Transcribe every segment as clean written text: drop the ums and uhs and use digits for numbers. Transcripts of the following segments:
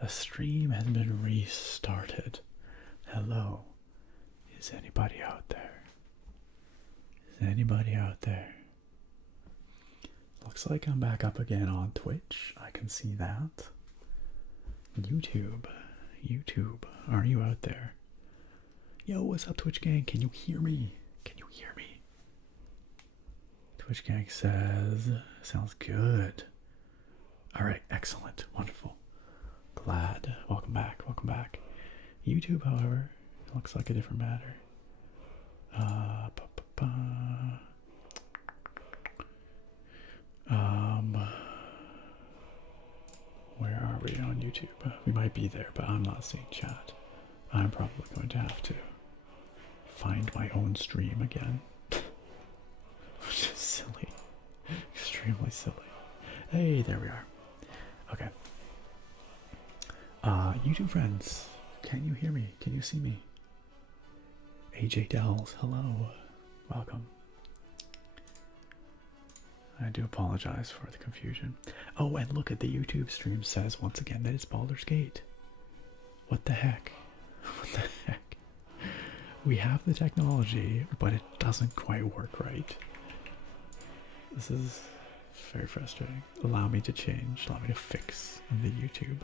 The stream has been restarted. Hello. Is anybody out there? Is anybody out there? Looks like I'm back up again on Twitch. I can see that. YouTube. YouTube. Are you out there? Yo, what's up, Twitch gang? Can you hear me? Can you hear me? Twitch gang says, sounds good. Alright, excellent. Wonderful. Glad. Welcome back. Welcome back. YouTube, however, looks like a different matter. Where are we on YouTube? We might be there, but I'm not seeing chat. I'm probably going to have to find my own stream again. Which is silly. Extremely silly. Hey, there we are. Okay. YouTube friends, can you hear me? Can you see me? AJ Dells, hello. Welcome. I do apologize for the confusion. Oh, and look at the YouTube stream says once again that it's Baldur's Gate. What the heck? What the heck? We have the technology, but it doesn't quite work right. This is very frustrating. Allow me to change. Allow me to fix the YouTube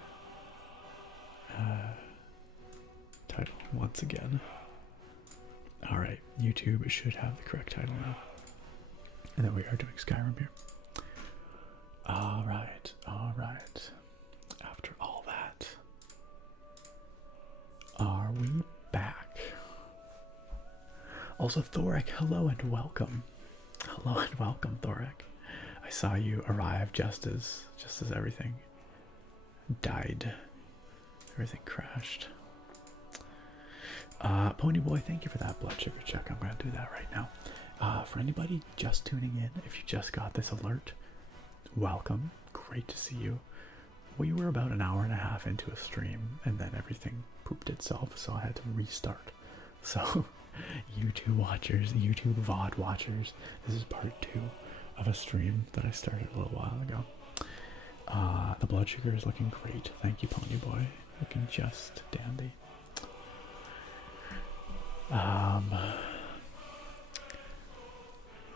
title once again. Alright, YouTube should have the correct title now. And then we are doing Skyrim here. Alright, alright. After all that, are we back? Also, Thoric, hello and welcome. Hello and welcome, Thoric. I saw you arrive just as everything died. Everything crashed. Ponyboy, thank you for that blood sugar check. I'm going to do that right now. For anybody just tuning in, if you just got this alert, welcome. Great to see you. We were about an hour and a half into a stream, and then everything pooped itself, so I had to restart. So, YouTube watchers, YouTube VOD watchers, this is part 2 of a stream that I started a little while ago. The blood sugar is looking great. Thank you, Ponyboy. Looking just dandy.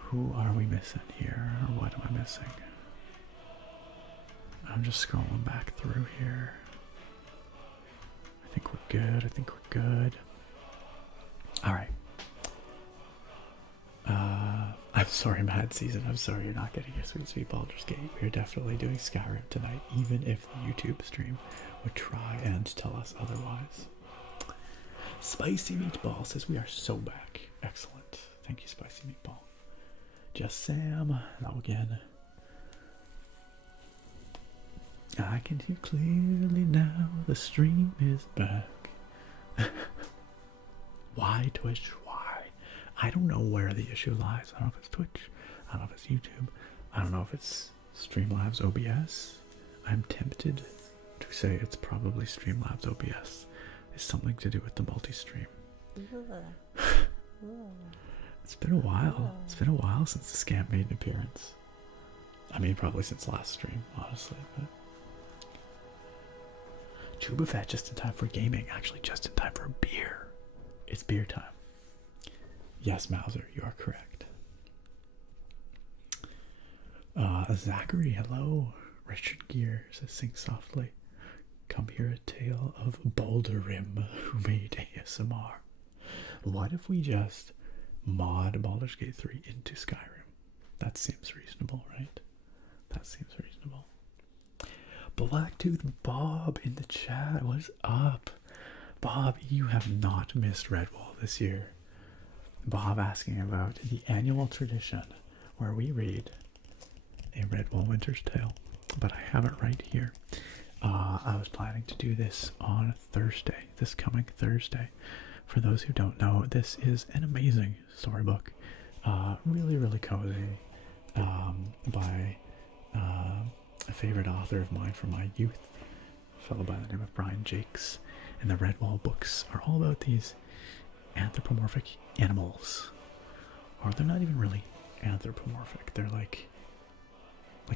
Who are we missing here? Or what am I missing? I'm just scrolling back through here. I think we're good. I think we're good. Alright. I'm sorry, Mad Season. I'm sorry you're not getting your Sweet Sweet Baldur's Gate. We're definitely doing Skyrim tonight, even if the YouTube stream would try and tell us otherwise. Spicy Meatball says we are so back. Excellent. Thank you, Spicy Meatball. Just Sam. Now again. I can hear clearly now. The stream is back. Why, Twitch? Why? I don't know where the issue lies. I don't know if it's Twitch. I don't know if it's YouTube. I don't know if it's Streamlabs OBS. I'm tempted to say it's probably Streamlabs OBS. It's something to do with the multi-stream. It's been a while. It's been a while since the scam made an appearance. I mean, probably since last stream, honestly. But Chuba Fett just in time for gaming. Actually, just in time for a beer. It's beer time. Yes, Mauser, you are correct. Zachary, hello. Richard Gear says, sing softly. Come hear a tale of Baldurim who made ASMR. What if we just mod Baldur's Gate 3 into Skyrim? That seems reasonable, right? That seems reasonable. Blacktooth Bob in the chat. What is up? Bob, you have not missed Redwall this year. Bob asking about the annual tradition where we read a Redwall Winter's Tale. But I have it right here. I was planning to do this on Thursday, this coming Thursday. For those who don't know, this is an amazing storybook. Really, really cozy. By a favorite author of mine from my youth, a fellow by the name of Brian Jakes. And the Redwall books are all about these anthropomorphic animals. Or they're not even really anthropomorphic. They're like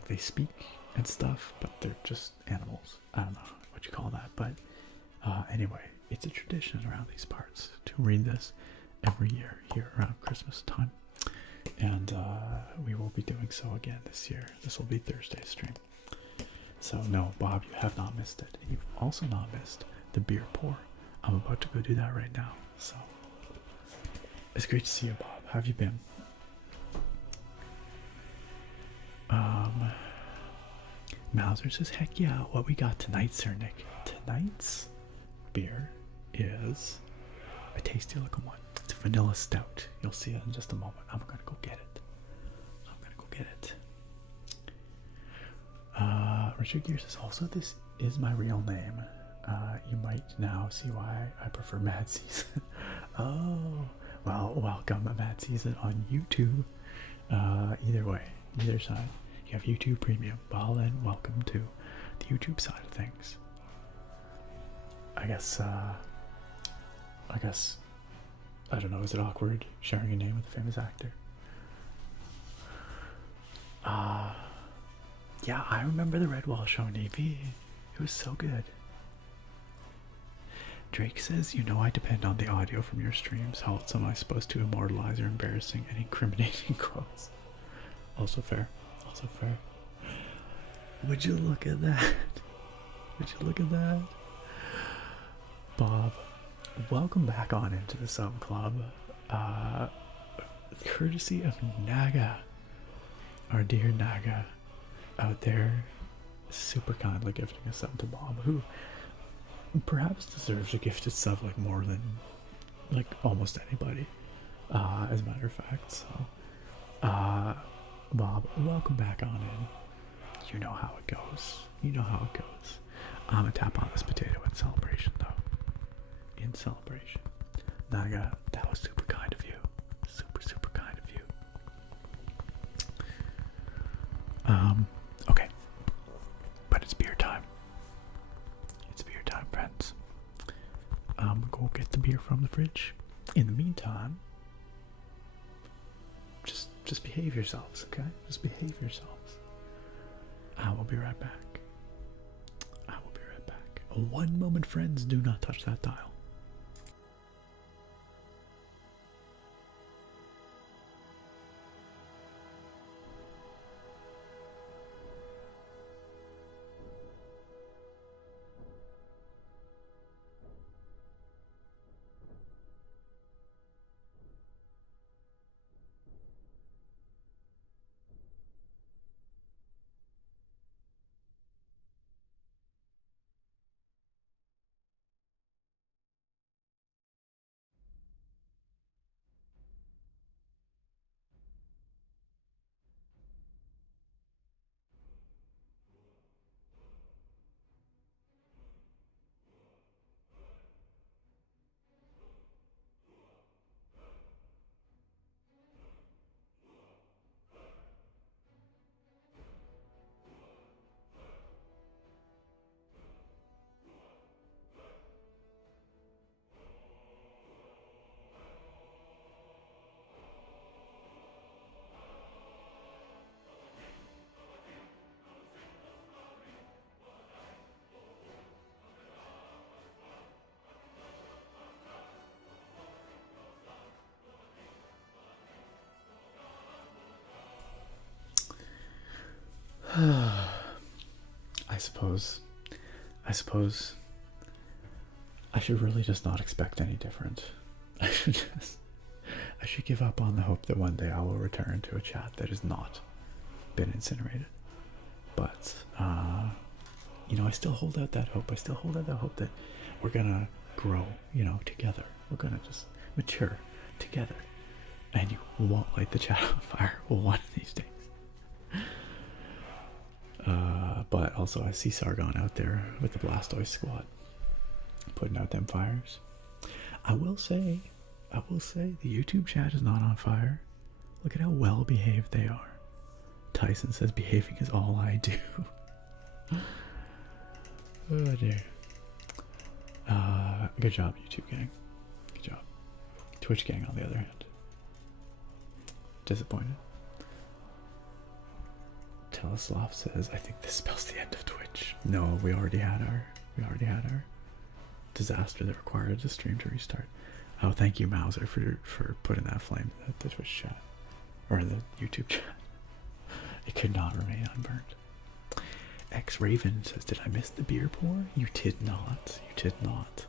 they speak and stuff, but they're just animals. I don't know what you you call that. But anyway, it's a tradition around these parts to read this every year here around Christmas time. And we will be doing so again this year. This will be Thursday's stream. So no, Bob, you have not missed it. And you've also not missed the beer pour. I'm about to go do that right now. So it's great to see you, Bob. How have you been? Mauser says, heck yeah, what we got tonight, Sir Nick? Tonight's beer is a tasty looking one. It's a vanilla stout. You'll see it in just a moment. I'm gonna go get it. Richard Gear says, also, this is my real name. You might now see why I prefer Mad Season. Oh, well, welcome, Mad Season on YouTube. Either way, either side. You have YouTube Premium. Well then, welcome to the YouTube side of things. I guess, I don't know, is it awkward sharing a name with a famous actor? Yeah, I remember the Redwall show on AV. It was so good. Drake says, you know I depend on the audio from your streams. How else am I supposed to immortalize your embarrassing and incriminating quotes? Also fair. Also fair. Would you look at that? Would you look at that? Bob, welcome back on into the sub club. Courtesy of Naga, our dear Naga out there, super kindly gifting a sub to Bob, who perhaps deserves a gifted sub like more than like almost anybody, as a matter of fact. So Bob, welcome back on in. You know how it goes. You know how it goes. I'm gonna tap on this potato in celebration, though. In celebration. Naga, that was super kind of you. Super, super kind of you. Okay. But it's beer time. It's beer time, friends. Go get the beer from the fridge. In the meantime, just behave yourselves, okay? Just behave yourselves. I will be right back. I will be right back. 1 moment, friends. Do not touch that dial. I suppose I should really just not expect any different. I should give up on the hope that one day I will return to a chat that has not been incinerated. But you know, I still hold out that hope. I still hold out that hope that we're gonna grow, you know, together. We're gonna just mature together, and you won't light the chat on fire one of these days. But also I see Sargon out there with the Blastoise squad putting out them fires. I will say the YouTube chat is not on fire. Look at how well behaved they are. Tyson says behaving is all I do. Oh dear. Good job, YouTube gang. Good job. Twitch gang, on the other hand, disappointed. Teleslav says, I think this spells the end of Twitch. No, we already had our disaster that required the stream to restart. Oh, thank you, Mauser, for putting that flame in the Twitch chat. Or the YouTube chat. It could not remain unburned. X Raven says, did I miss the beer pour? You did not. You did not.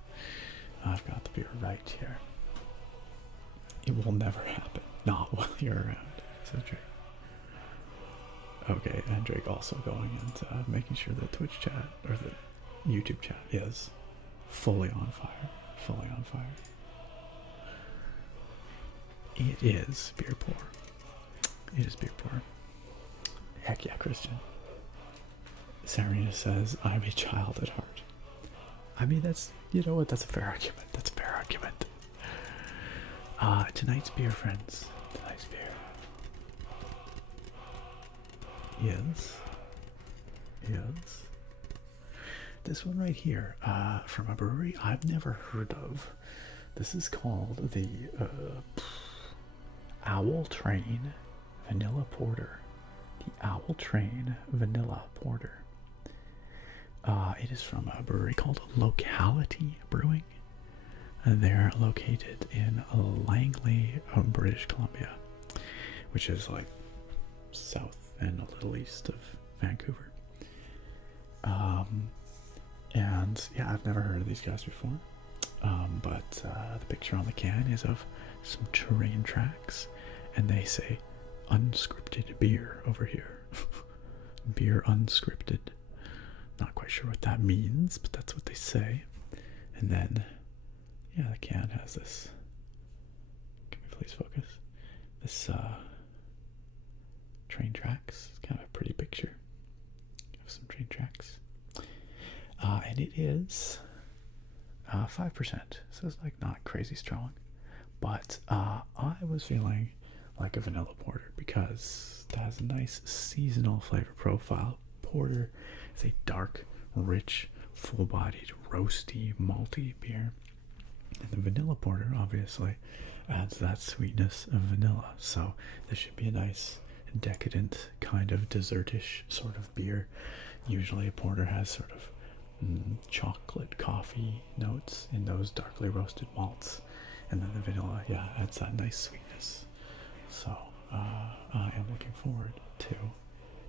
I've got the beer right here. It will never happen. Not while you're around, says Drake. Okay, and Drake also going and making sure the Twitch chat, or the YouTube chat, is fully on fire. Fully on fire. It is beer pour. It is beer pour. Heck yeah, Christian. Sarina says, I'm a child at heart. I mean, that's, you know what, that's a fair argument. That's a fair argument. Tonight's beer, friends. Tonight's beer is this one right here, from a brewery I've never heard of. This is called the Owl Train Vanilla Porter. The Owl Train Vanilla Porter. It is from a brewery called Locality Brewing. They're located in Langley, British Columbia, which is like south and a little east of Vancouver. And yeah, I've never heard of these guys before. But the picture on the can is of some train tracks, and they say unscripted beer over here. Beer unscripted. Not quite sure what that means, but that's what they say. And then, yeah, the can has this. Can we please focus? This train tracks. It's kind of a pretty picture of some train tracks. And it is 5%, so it's like not crazy strong. But I was feeling like a vanilla porter because it has a nice seasonal flavor profile. Porter is a dark, rich, full-bodied, roasty, malty beer. And the vanilla porter obviously adds that sweetness of vanilla. So this should be a nice, decadent, kind of dessertish sort of beer. Usually a porter has sort of chocolate coffee notes in those darkly roasted malts. And then the vanilla, yeah, adds that nice sweetness. So I am looking forward to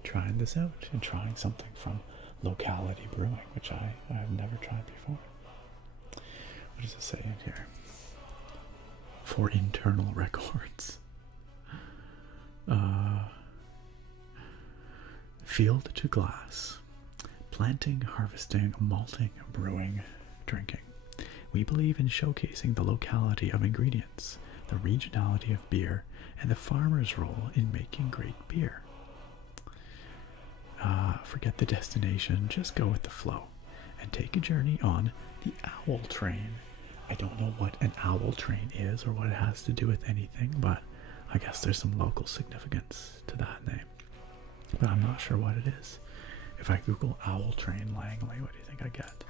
trying this out and trying something from Locality Brewing, which I have never tried before. What does it say in here? For internal records. Field to glass. Planting, harvesting, malting, brewing, drinking. We believe in showcasing the locality of ingredients, the regionality of beer, and the farmer's role in making great beer. Forget the destination, just go with the flow, and take a journey on the Owl Train. I don't know what an owl train is or what it has to do with anything, but I guess there's some local significance to that name. But I'm not sure what it is. If I Google Owl Train Langley, what do you think I get?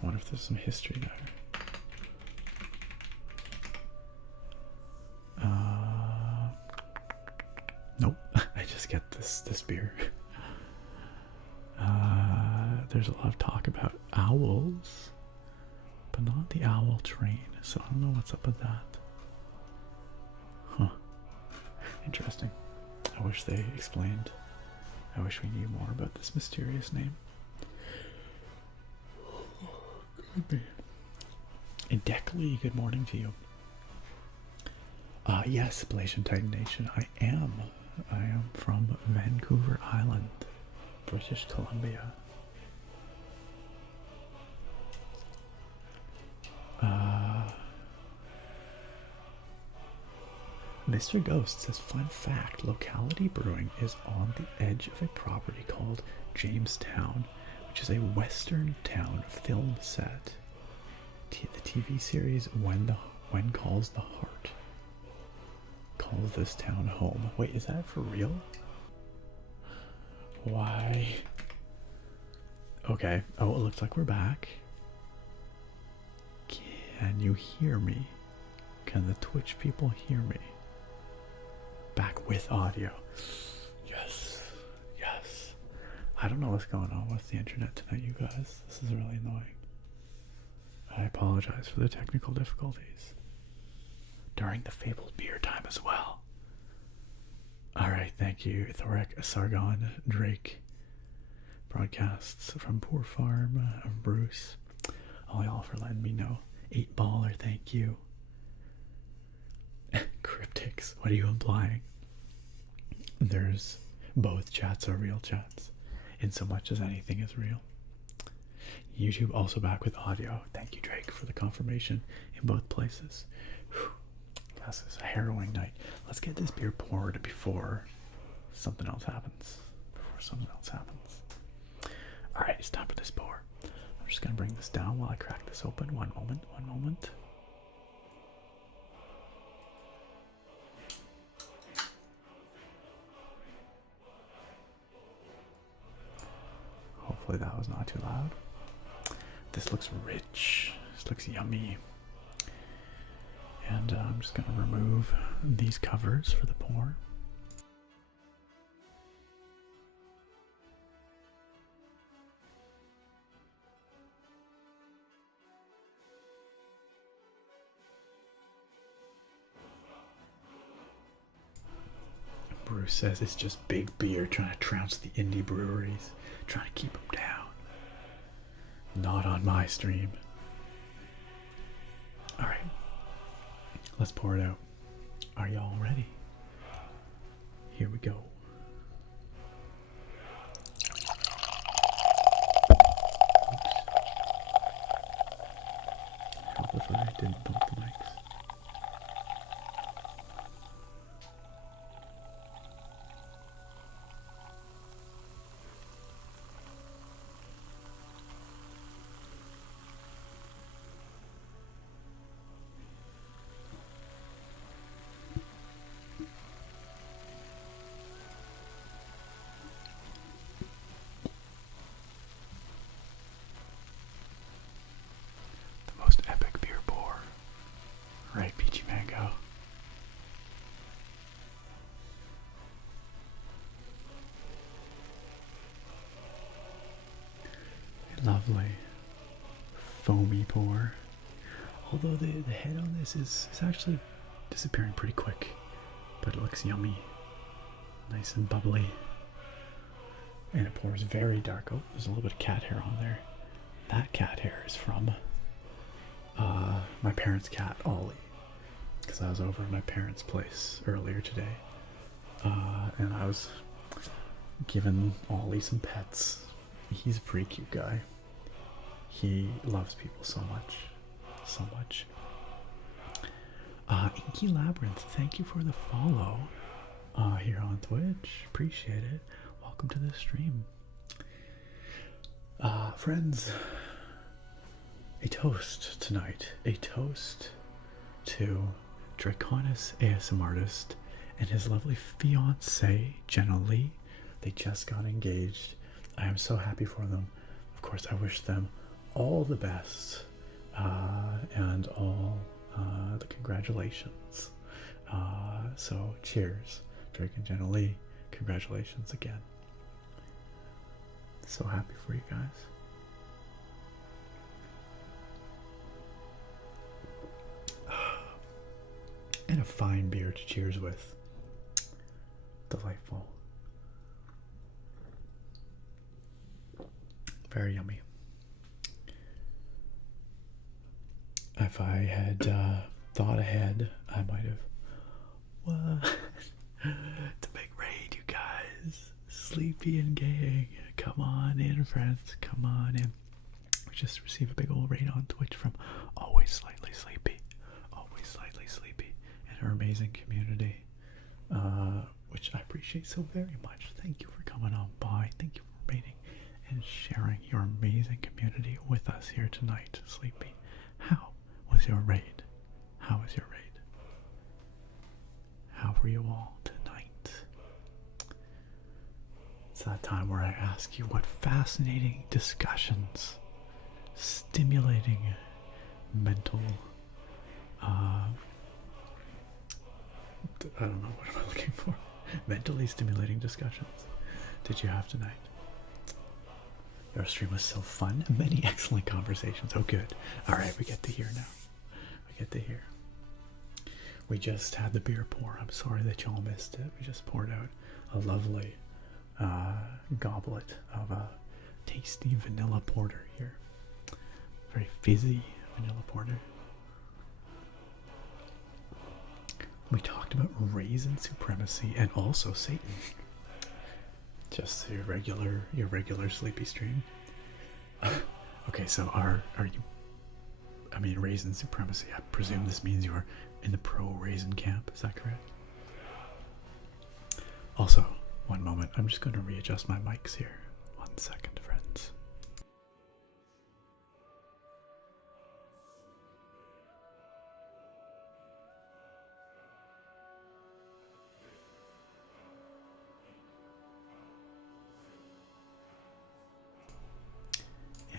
I wonder if there's some history there. Nope. I just get this beer. There's a lot of talk about owls, but not the owl train, so I don't know what's up with that. Huh. Interesting. I wish they explained. I wish we knew more about this mysterious name. Could be. And Deckley, good morning to you. Yes, Blasian Titan Nation, I am from Vancouver Island, British Columbia. Mr. Ghost says, fun fact, Locality Brewing is on the edge of a property called Jamestown, which is a western town film set. The TV series When Calls the Heart calls this town home. Wait, is that for real? Why? Okay. Oh, it looks like we're back. Can you hear me? Can the Twitch people hear me? Back with audio. Yes. Yes. I don't know what's going on with the internet tonight, you guys. This is really annoying. I apologize for the technical difficulties. During the fabled beer time as well. Alright, thank you, Thoric, Sargon, Drake. Broadcasts from Poor Farm, Bruce. All y'all for letting me know. 8baller, thank you. Cryptics, what are you implying? There's both chats are real chats, in so much as anything is real. YouTube also back with audio. Thank you, Drake, for the confirmation in both places. Whew. This is a harrowing night. Let's get this beer poured before something else happens. Alright, it's time for this pour. I'm just gonna bring this down while I crack this open. One moment. Hopefully that was not too loud. This looks rich. This looks yummy. And I'm just going to remove these covers for the pour. Bruce says it's just big beer trying to trounce the indie breweries, trying to keep them down. Not on my stream. Alright. Let's pour it out. Are y'all ready? Here we go. Hope if I didn't bump the mics. Right, peachy mango. Lovely foamy pour. Although the head on this is actually disappearing pretty quick, but it looks yummy, nice and bubbly, and it pours very dark. Oh, there's a little bit of cat hair on there. That cat hair is from my parents' cat, Ollie, because I was over at my parents' place earlier today, and I was giving Ollie some pets. He's a pretty cute guy. He loves people so much. Inky Labyrinth, thank you for the follow here on Twitch. Appreciate it. Welcome to the stream. Friends, a toast tonight. A toast to Draconis ASM artist and his lovely fiancée, Jenna Lee. They just got engaged. I am so happy for them. Of course, I wish them all the best and all the congratulations. So cheers, Drake and Jenna Lee. Congratulations again. So happy for you guys. And a fine beer to cheers with. Delightful. Very yummy. If I had thought ahead, I might have. What? It's a big raid, you guys. Sleepy and gang. Come on in, friends. Come on in. We just received a big old raid on Twitch from Always Slightly Sleepy. Always Slightly Sleepy. And her amazing community. Which I appreciate so very much. Thank you for coming on by. Thank you for raiding and sharing your amazing community with us here tonight, Sleepy. How was your raid? How was your raid? How were you all tonight? It's that time where I ask you what fascinating discussions, stimulating mental, I don't know, what am I looking for? Mentally stimulating discussions did you have tonight? Your stream was so fun. Many excellent conversations. Oh, good. All right, we get to hear now. We get to hear. We just had the beer pour. I'm sorry that y'all missed it. We just poured out a lovely goblet of a tasty vanilla porter here. Very fizzy vanilla porter. We talked about raisin supremacy and also Satan. Just your regular sleepy stream. Okay, so are you? I mean, raisin supremacy. I presume this means you're in the pro raisin camp. Is that correct? Also, one moment. I'm just going to readjust my mics here. 1 second, friends.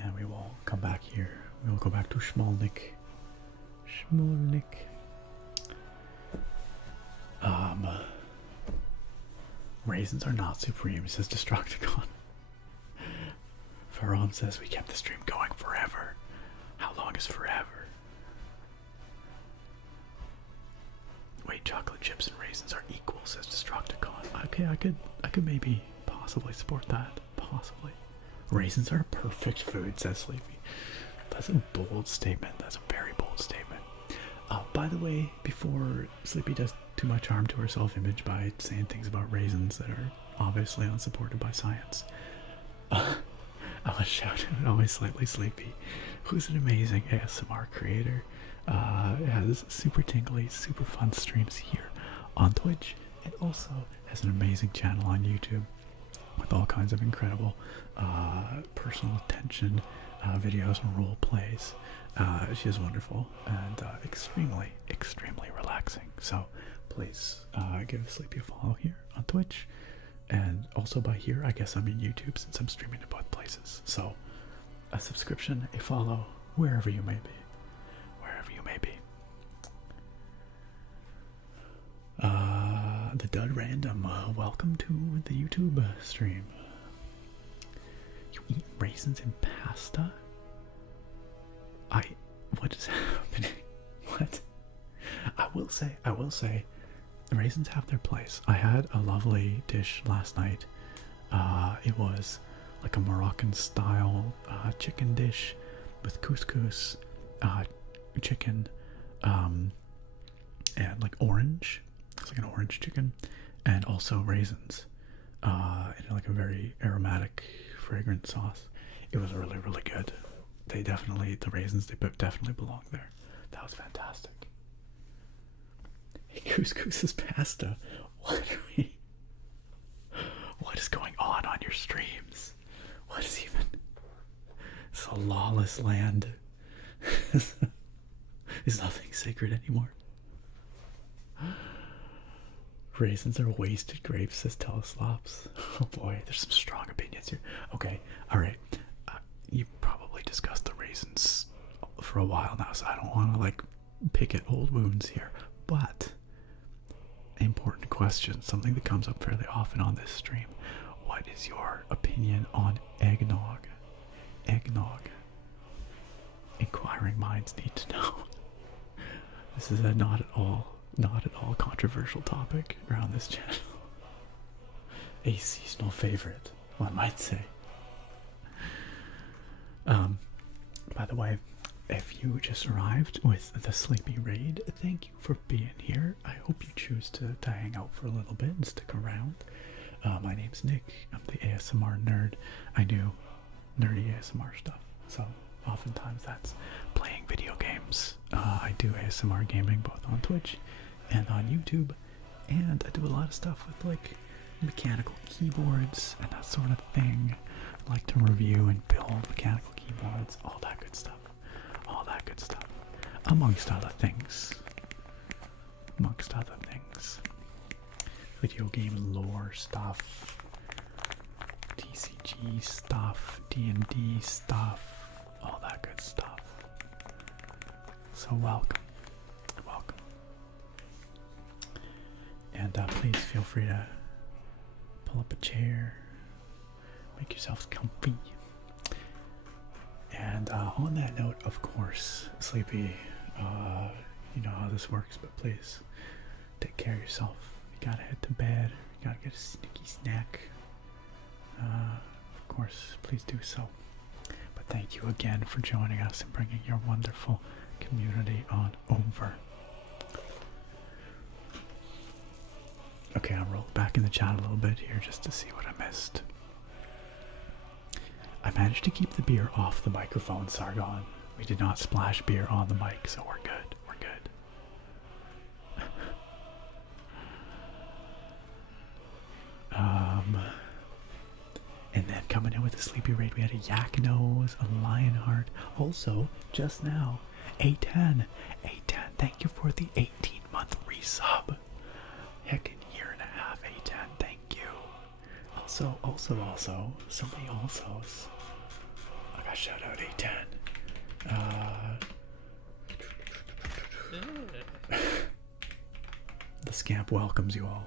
And we will come back here. We will go back to Schmolnik. Schmolnik. Raisins are not supreme, says Destructicon. Faram says we kept the stream going forever. How long is forever? Wait, chocolate chips and raisins are equal, says Destructicon. Okay, I could maybe possibly support that. Possibly. Raisins are a perfect food, says Sleepy. That's a bold statement. That's a very bold statement. By the way, before Sleepy does too much harm to her self-image by saying things about raisins that are obviously unsupported by science, I want to shout out Always Slightly Sleepy, who's an amazing ASMR creator. Has super tingly, super fun streams here on Twitch, and also has an amazing channel on YouTube with all kinds of incredible personal attention videos and role plays. She is wonderful and extremely relaxing. So please give Sleepy a follow here on Twitch, and also by here, I guess I mean YouTube, since I'm streaming to both places. So a subscription, a follow, wherever you may be. Wherever you may be. The Dud Random, welcome to the YouTube stream. You eat raisins in pasta? What is happening? What? I will say, raisins have their place. I had a lovely dish last night. It was like a Moroccan style chicken dish with couscous, chicken, and like orange. It's like an orange chicken, and also raisins, in like a very aromatic, fragrant sauce. It was really good. The raisins, they definitely belong there. That was fantastic. Hey, couscous is pasta. What is going on your streams? What is even? It's a lawless land. Is nothing sacred anymore? Raisins are wasted grapes, says Teleslops. Oh boy, there's some strong opinions here. Okay, alright. You probably discussed the raisins for a while now, so I don't want to like pick at old wounds here. But, important question, something that comes up fairly often on this stream. What is your opinion on eggnog? Eggnog. Inquiring minds need to know. This is a not at all controversial topic around this channel. A seasonal favorite, one might say. By the way, if you just arrived with the Sleepy Raid, thank you for being here. I hope you choose to hang out for a little bit and stick around. My name's Nick. I'm the ASMR nerd. I do nerdy ASMR stuff. So oftentimes that's playing video games. I do ASMR gaming both on Twitch and on YouTube, and I do a lot of stuff with like mechanical keyboards and that sort of thing. I like to review and build mechanical keyboards, all that good stuff. All that good stuff. Amongst other things. Amongst other things. Video game lore stuff. TCG stuff. D&D stuff. All that good stuff. So welcome. Welcome. And please feel free to pull up a chair. Make yourselves comfy. And on that note, of course, Sleepy, you know how this works, but please take care of yourself. You gotta head to bed. You gotta get a sneaky snack. Of course, please do so. But thank you again for joining us and bringing your wonderful community on over. Okay, I'll roll back in the chat a little bit here just to see what I missed. I managed to keep the beer off the microphone, Sargon. We did not splash beer on the mic, so we're good. We're good. And then coming in with a sleepy raid, we had a yak nose, a lion heart. Also, just now, A10. A10, thank you for the 18-month resub. Heck, year and a half, A10, thank you. Also, somebody also. I got shout out A10. The scamp welcomes you all.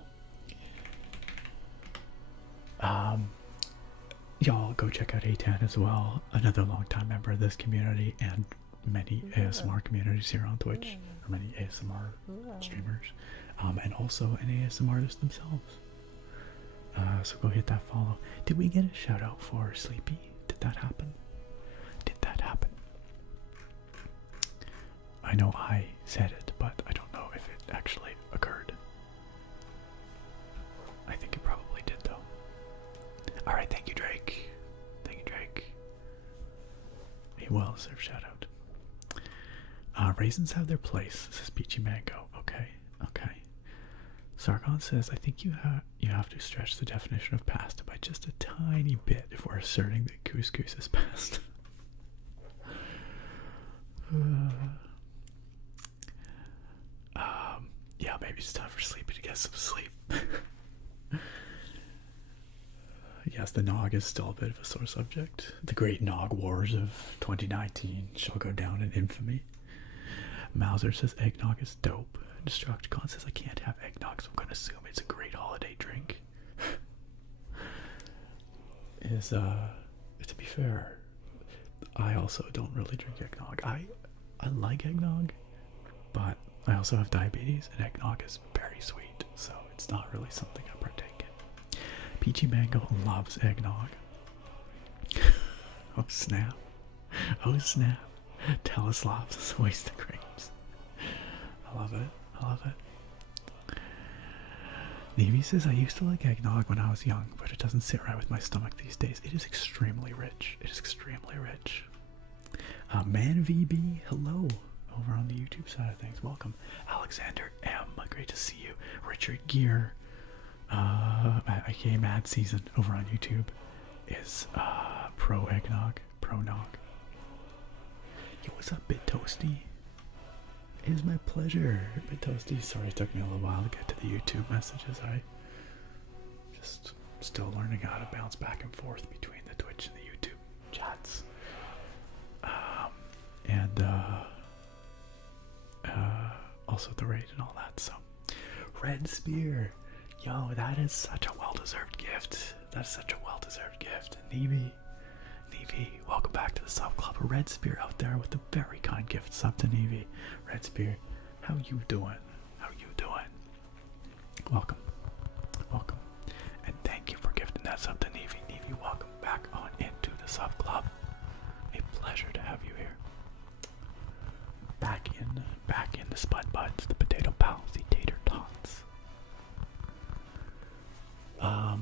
Y'all go check out A10 as well, another longtime member of this community and many ASMR communities here on Twitch, or many ASMR streamers, and also an ASMR artist themselves. So go hit that follow. Did we get a shout out for Sleepy? Did that happen? Did that happen? I know I said it, but I don't know if it actually occurred. I think it probably did though. Alright, thank you, Drake. Thank you, Drake. A well-deserved shout out. Raisins have their place, says Peachy Mango. Okay, okay. Sargon says, I think you have to stretch the definition of pasta by just a tiny bit if we're asserting that couscous is pasta. Yeah, maybe it's time for Sleepy to get some sleep. Yes, the Nog is still a bit of a sore subject. The great Nog Wars of 2019 shall go down in infamy. Mauser says eggnog is dope. Destructicon says I can't have eggnog, so I'm going to assume it's a great holiday drink. To be fair, I also don't really drink eggnog. I like eggnog, but I also have diabetes, and eggnog is very sweet, so it's not really something I partake in. Peachy Mango loves eggnog. Oh snap. Oh snap. Teleslops is a waste of creams. I love it. I love it. Navy says I used to like eggnog when I was young, but it doesn't sit right with my stomach these days. It is extremely rich. It is extremely rich. Man VB, hello. Over on the YouTube side of things. Welcome. Alexander M. Great to see you. Richard Gear. aka Mad Season over on YouTube is pro eggnog, pro nog. Yo, what's up, Bit Toasty? It is my pleasure, Bit Toasty. Sorry it took me a little while to get to the YouTube messages. I just still learning how to bounce back and forth between the Twitch and the YouTube chats. Also the raid and all that. So Red Spear, yo, that is such a well-deserved gift. That's such a well-deserved gift. Nevi, welcome back to the sub club. A Red Spear out there with a very kind gift sub to Nevi. Red Spear, how you doing? How you doing? Welcome, welcome, and thank you for gifting that sub to Nevi. Nevi, welcome back on into the sub club. A pleasure to have you here. Back in the Spud Buds, the Potato Pals, the Tater Tots. A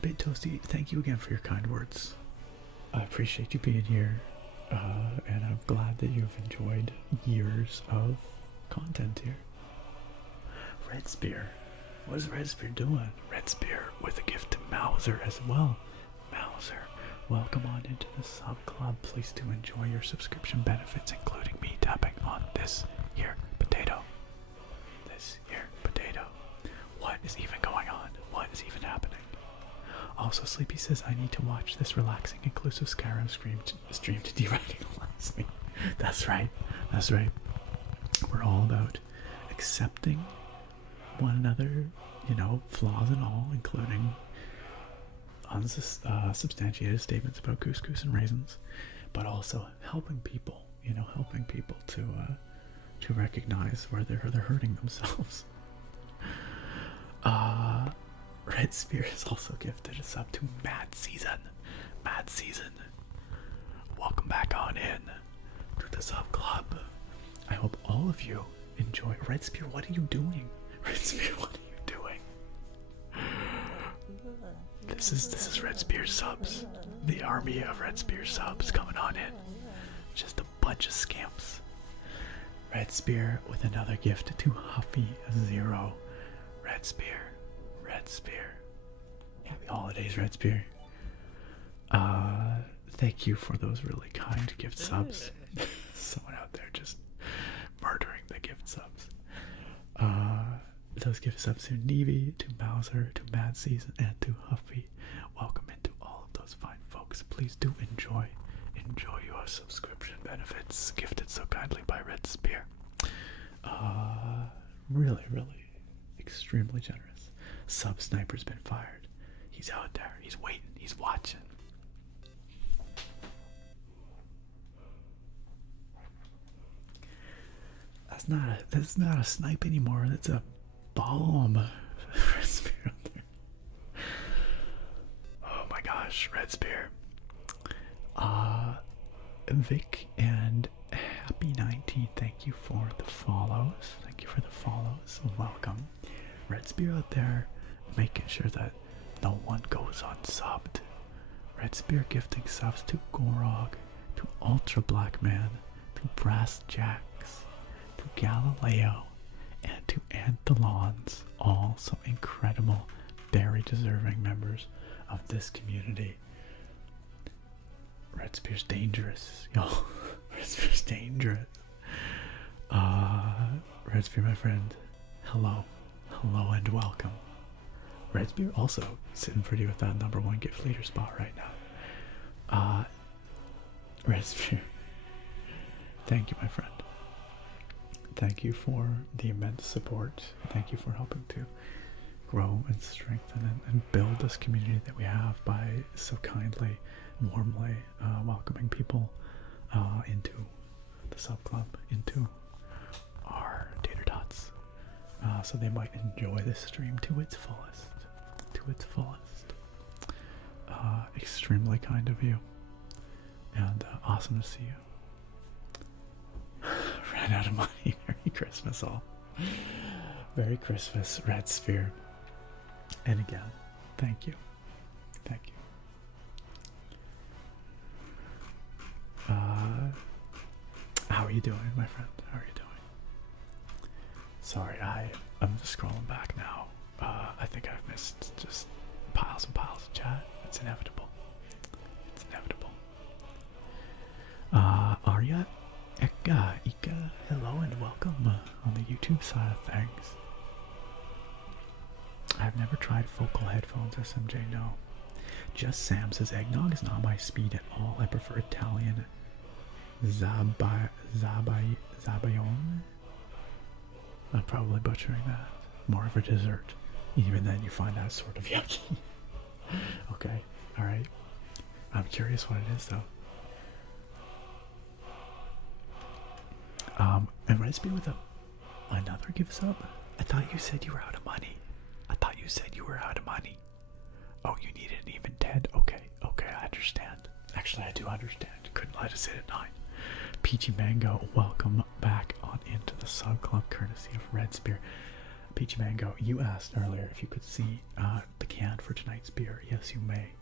bit toasty. Thank you again for your kind words. I appreciate you being here, and I'm glad that you've enjoyed years of content here. Red Spear, what is Red Spear doing? Red Spear with a gift to Mauser as well. Mauser, welcome on into the sub club. Please do enjoy your subscription benefits, including me tapping on this here potato. This here potato. What is even going on? What is even happening? Also, Sleepy says I need to watch this relaxing, inclusive Skyrim stream to de-radicalize me. That's right. That's right. We're all about accepting one another, you know, flaws and all, including unsubstantiated statements about couscous and raisins, but also helping people, you know, helping people to recognize where they're hurting themselves. Red Spear is also gifted a sub to Mad Season. Mad Season, welcome back on in to the sub club. I hope all of you enjoy. Red Spear, what are you doing? Red Spear, what are you doing? This is Red Spear subs. The army of Red Spear subs coming on in. Just a bunch of scamps. Red Spear with another gift to Huffy 0. Red Spear. Red Spear. Happy holidays, Red Spear. Thank you for those really kind gift subs. Someone out there just murdering the gift subs. Those gift subs to Nevi, to Bowser, to Mad Season, and to Huffy. Welcome into all of those fine folks. Please do enjoy your subscription benefits gifted so kindly by Red Spear. Really, extremely generous. Sub Sniper's been fired. He's out there. He's waiting. He's watching. That's not a snipe anymore. That's a bomb. Red Spear out there. Oh my gosh, Red Spear. Vic and Happy19, thank you for the follows. Thank you for the follows. Welcome. Red Spear out there making sure that no one goes unsubbed. Red Spear gifting subs to Gorog, to Ultra Black Man, to Brass Jacks, to Galileo, and to Anthelons. All some incredible, very deserving members of this community. Red Spear's dangerous, y'all. Red Spear's dangerous. Red Spear, my friend. Hello and welcome. Red Spear also sitting pretty with that #1 gift leader spot right now. Red Spear, thank you, my friend. Thank you for the immense support. Thank you for helping to grow and strengthen and build this community that we have by so kindly, warmly welcoming people into the sub club, into our tater tots, so they might enjoy this stream to its fullest. Extremely kind of you, and awesome to see you. Ran out of money. Merry Christmas, all. Merry Christmas, Red Spear. And again, thank you. How are you doing, my friend? How are you doing? Sorry, I'm just scrolling back now. I think I've missed just piles and piles of chat. It's inevitable. Arya, Ika, hello and welcome on the YouTube side of things. I've never tried focal headphones, SMJ, no. Just Sam says, eggnog is not my speed at all. I prefer Italian Zabayon. I'm probably butchering that. More of a dessert. Even then you find that sort of yucky. Okay, alright. I'm curious what it is though. And Red Spear with another gives up? I thought you said you were out of money. Oh, you need an even 10. Okay, I understand. Actually, I do understand. You couldn't let us hit at 9. Peachy Mango, welcome back on into the sub club, courtesy of Red Spear. Peachy Mango, you asked earlier if you could see the can for tonight's beer. Yes, you may.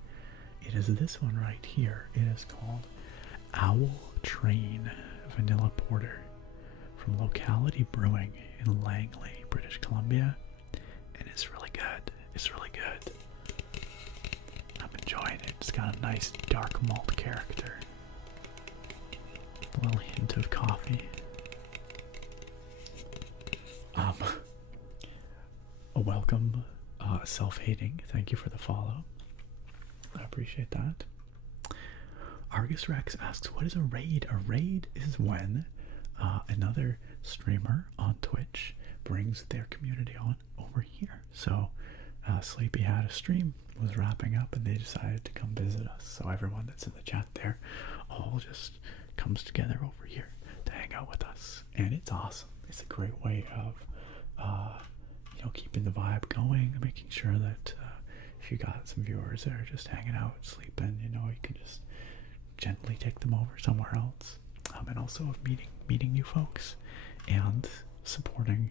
It is this one right here. It is called Owl Train Vanilla Porter from Locality Brewing in Langley, British Columbia. And it's really good. I'm enjoying it. It's got a nice dark malt character. A little hint of coffee. Welcome, self-hating. Thank you for the follow. I appreciate that. Argus Rex asks, what is a raid? A raid is when another streamer on Twitch brings their community on over here. So Sleepy had a stream, was wrapping up, and they decided to come visit us. So everyone that's in the chat there all just comes together over here to hang out with us, and it's awesome. It's a great way of keeping the vibe going, making sure that if you got some viewers that are just hanging out, sleeping, you can just gently take them over somewhere else, and also of meeting new folks and supporting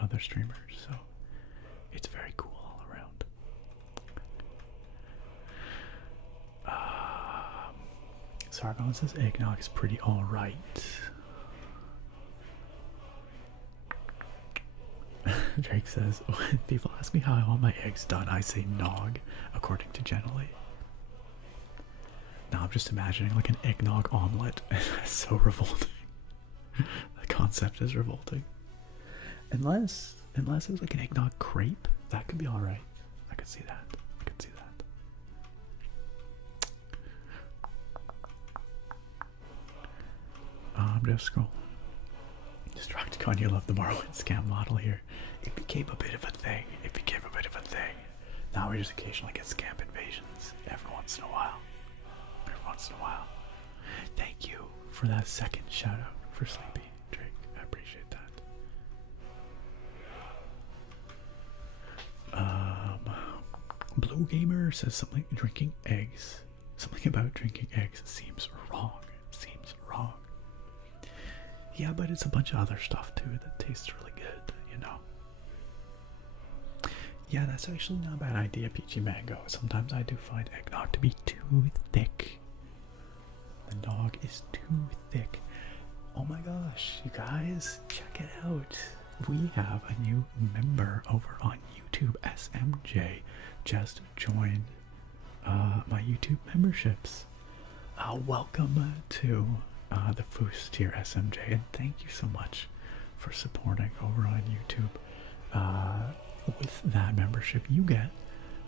other streamers. So it's very cool all around. Sargon says eggnog is pretty alright. Drake says, when people ask me how I want my eggs done, I say nog, according to Genely. Now I'm just imagining like an eggnog omelet. That's so revolting. The concept is revolting. Unless it was like an eggnog crepe, that could be alright. I could see that. I'm just scrolling. Distracticon, you love the Morrowind scam model here. It became a bit of a thing. Now we just occasionally get scam invasions every once in a while. Thank you for that second shout out for Sleepy, Drake. I appreciate that. Blue Gamer says something about drinking eggs seems wrong. Yeah, but it's a bunch of other stuff too that tastes really good, Yeah, that's actually not a bad idea, Peachy Mango. Sometimes I do find eggnog to be too thick. The nog is too thick. Oh my gosh, you guys, check it out. We have a new member over on YouTube. SMJ just joined my YouTube memberships. Welcome to the Foos tier, SMJ, and thank you so much for supporting over on YouTube. With that membership, you get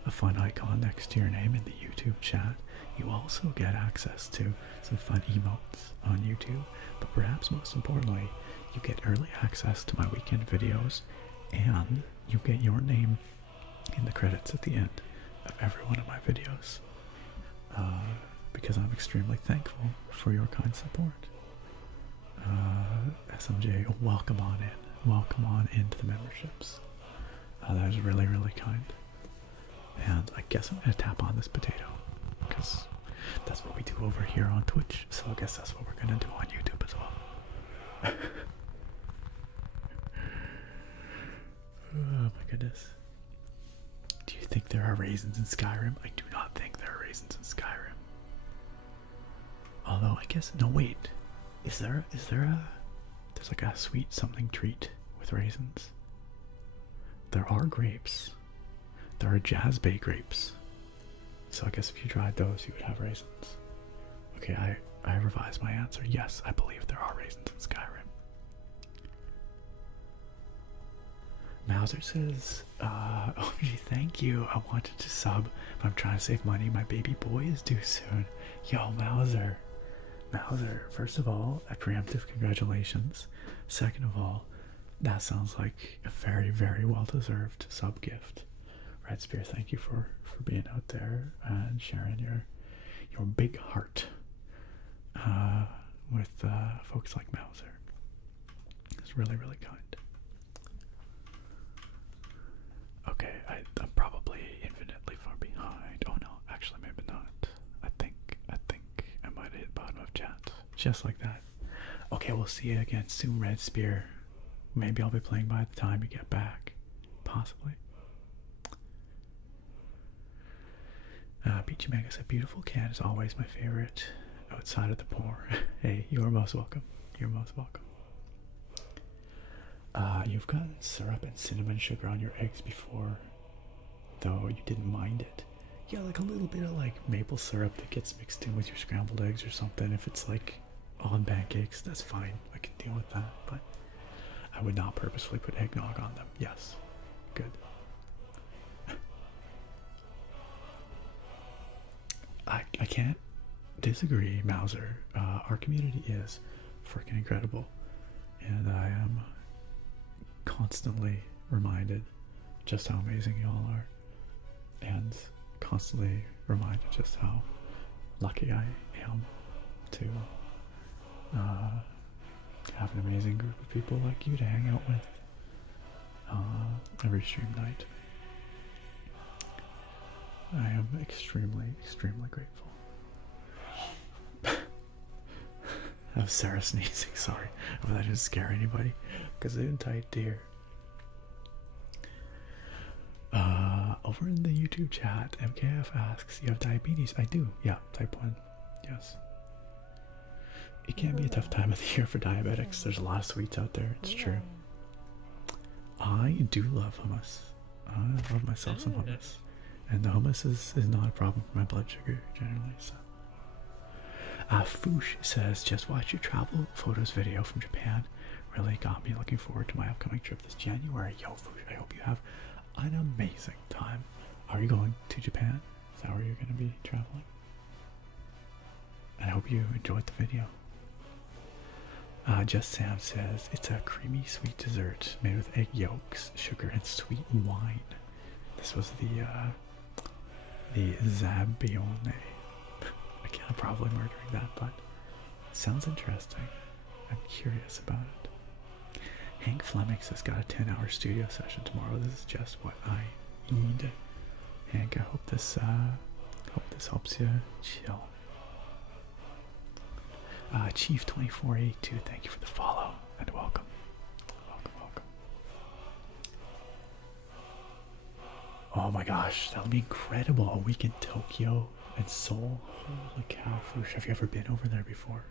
a fun icon next to your name in the YouTube chat. You also get access to some fun emotes on YouTube, but perhaps most importantly, you get early access to my weekend videos, and you get your name in the credits at the end of every one of my videos, because I'm extremely thankful for your kind support. SMJ, welcome on into the memberships. That is really, really kind. And I guess I'm going to tap on this potato, because that's what we do over here on Twitch, so I guess that's what we're going to do on YouTube as well. Oh my goodness. Do you think there are raisins in Skyrim? I do not think there are raisins in Skyrim. Although, I guess, no wait. There's like a sweet something treat with raisins. There are grapes. There are Jazz-Bay grapes. So I guess if you dried those, you would have raisins. Okay, I revised my answer. Yes, I believe there are raisins in Skyrim. Mauser says, oh gee, thank you. I wanted to sub, but I'm trying to save money. My baby boy is due soon. Yo, Mauser, first of all, a preemptive congratulations. Second of all, that sounds like a very, very well-deserved sub gift. Red Spear, thank you for being out there and sharing your big heart with folks like Mauser. It's really, really kind. Okay, I'm probably infinitely far behind. Oh no, actually maybe not. I think I might have hit bottom of chat. Just like that. Okay, we'll see you again soon, Red Spear. Maybe I'll be playing by the time you get back. Possibly. Peachy Mega said, beautiful cat is always my favorite outside of the pour. Hey, you're most welcome. You're most welcome. You've got syrup and cinnamon sugar on your eggs before, though you didn't mind it. Yeah, like a little bit of like maple syrup that gets mixed in with your scrambled eggs or something. If it's like on pancakes, that's fine. I can deal with that, but I would not purposefully put eggnog on them. Yes. Good. I can't disagree, Mauser. Our community is freaking incredible, and I am constantly reminded just how amazing y'all are. and constantly reminded just how lucky I am to have an amazing group of people like you to hang out with every stream night. I am extremely, extremely grateful. That was Sarah sneezing, sorry. I hope that didn't scare anybody, because they didn't tie to hear. Over in the YouTube chat, MKF asks, you have diabetes? I do, yeah, type 1, yes. It can be a tough time of the year for diabetics. There's a lot of sweets out there, it's true. I do love hummus. I love myself some hummus. And the hummus is not a problem for my blood sugar, generally, so. Foosh says, just watch your travel photos video from Japan. Really got me looking forward to my upcoming trip this January. Yo, Foosh, I hope you have an amazing time. Are you going to Japan? Is that where you're going to be traveling? And I hope you enjoyed the video. Just Sam says, it's a creamy sweet dessert made with egg yolks, sugar, and sweet wine. This was the Zabbione. Again, I'm probably murdering that, but it sounds interesting. I'm curious about it. Hank Fleming says, got a 10-hour studio session tomorrow. This is just what I need. Hank, I hope this helps you chill. Chief 2482, thank you for the follow and welcome. Welcome. Oh my gosh, that'll be incredible. A week in Tokyo and Seoul. Holy cow, Foosh. Have you ever been over there before?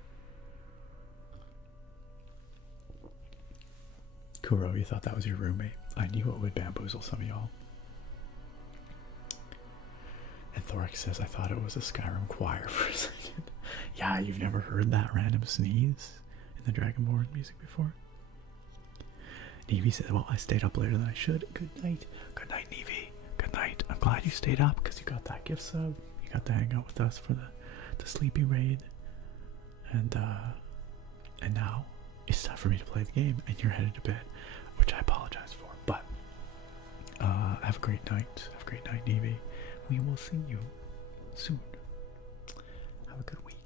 Kuro, you thought that was your roommate. I knew it would bamboozle some of y'all. And Thorax says, I thought it was a Skyrim choir for a second. Yeah, you've never heard that random sneeze in the Dragonborn music before? Nevi says, well, I stayed up later than I should. Good night. Good night, Nevi. Good night. I'm glad you stayed up because you got that gift sub. You got to hang out with us for the sleepy raid. And now it's time for me to play the game and you're headed to bed, which I apologize for. But have a great night. Have a great night, Nevi. We will see you soon. Have a good week.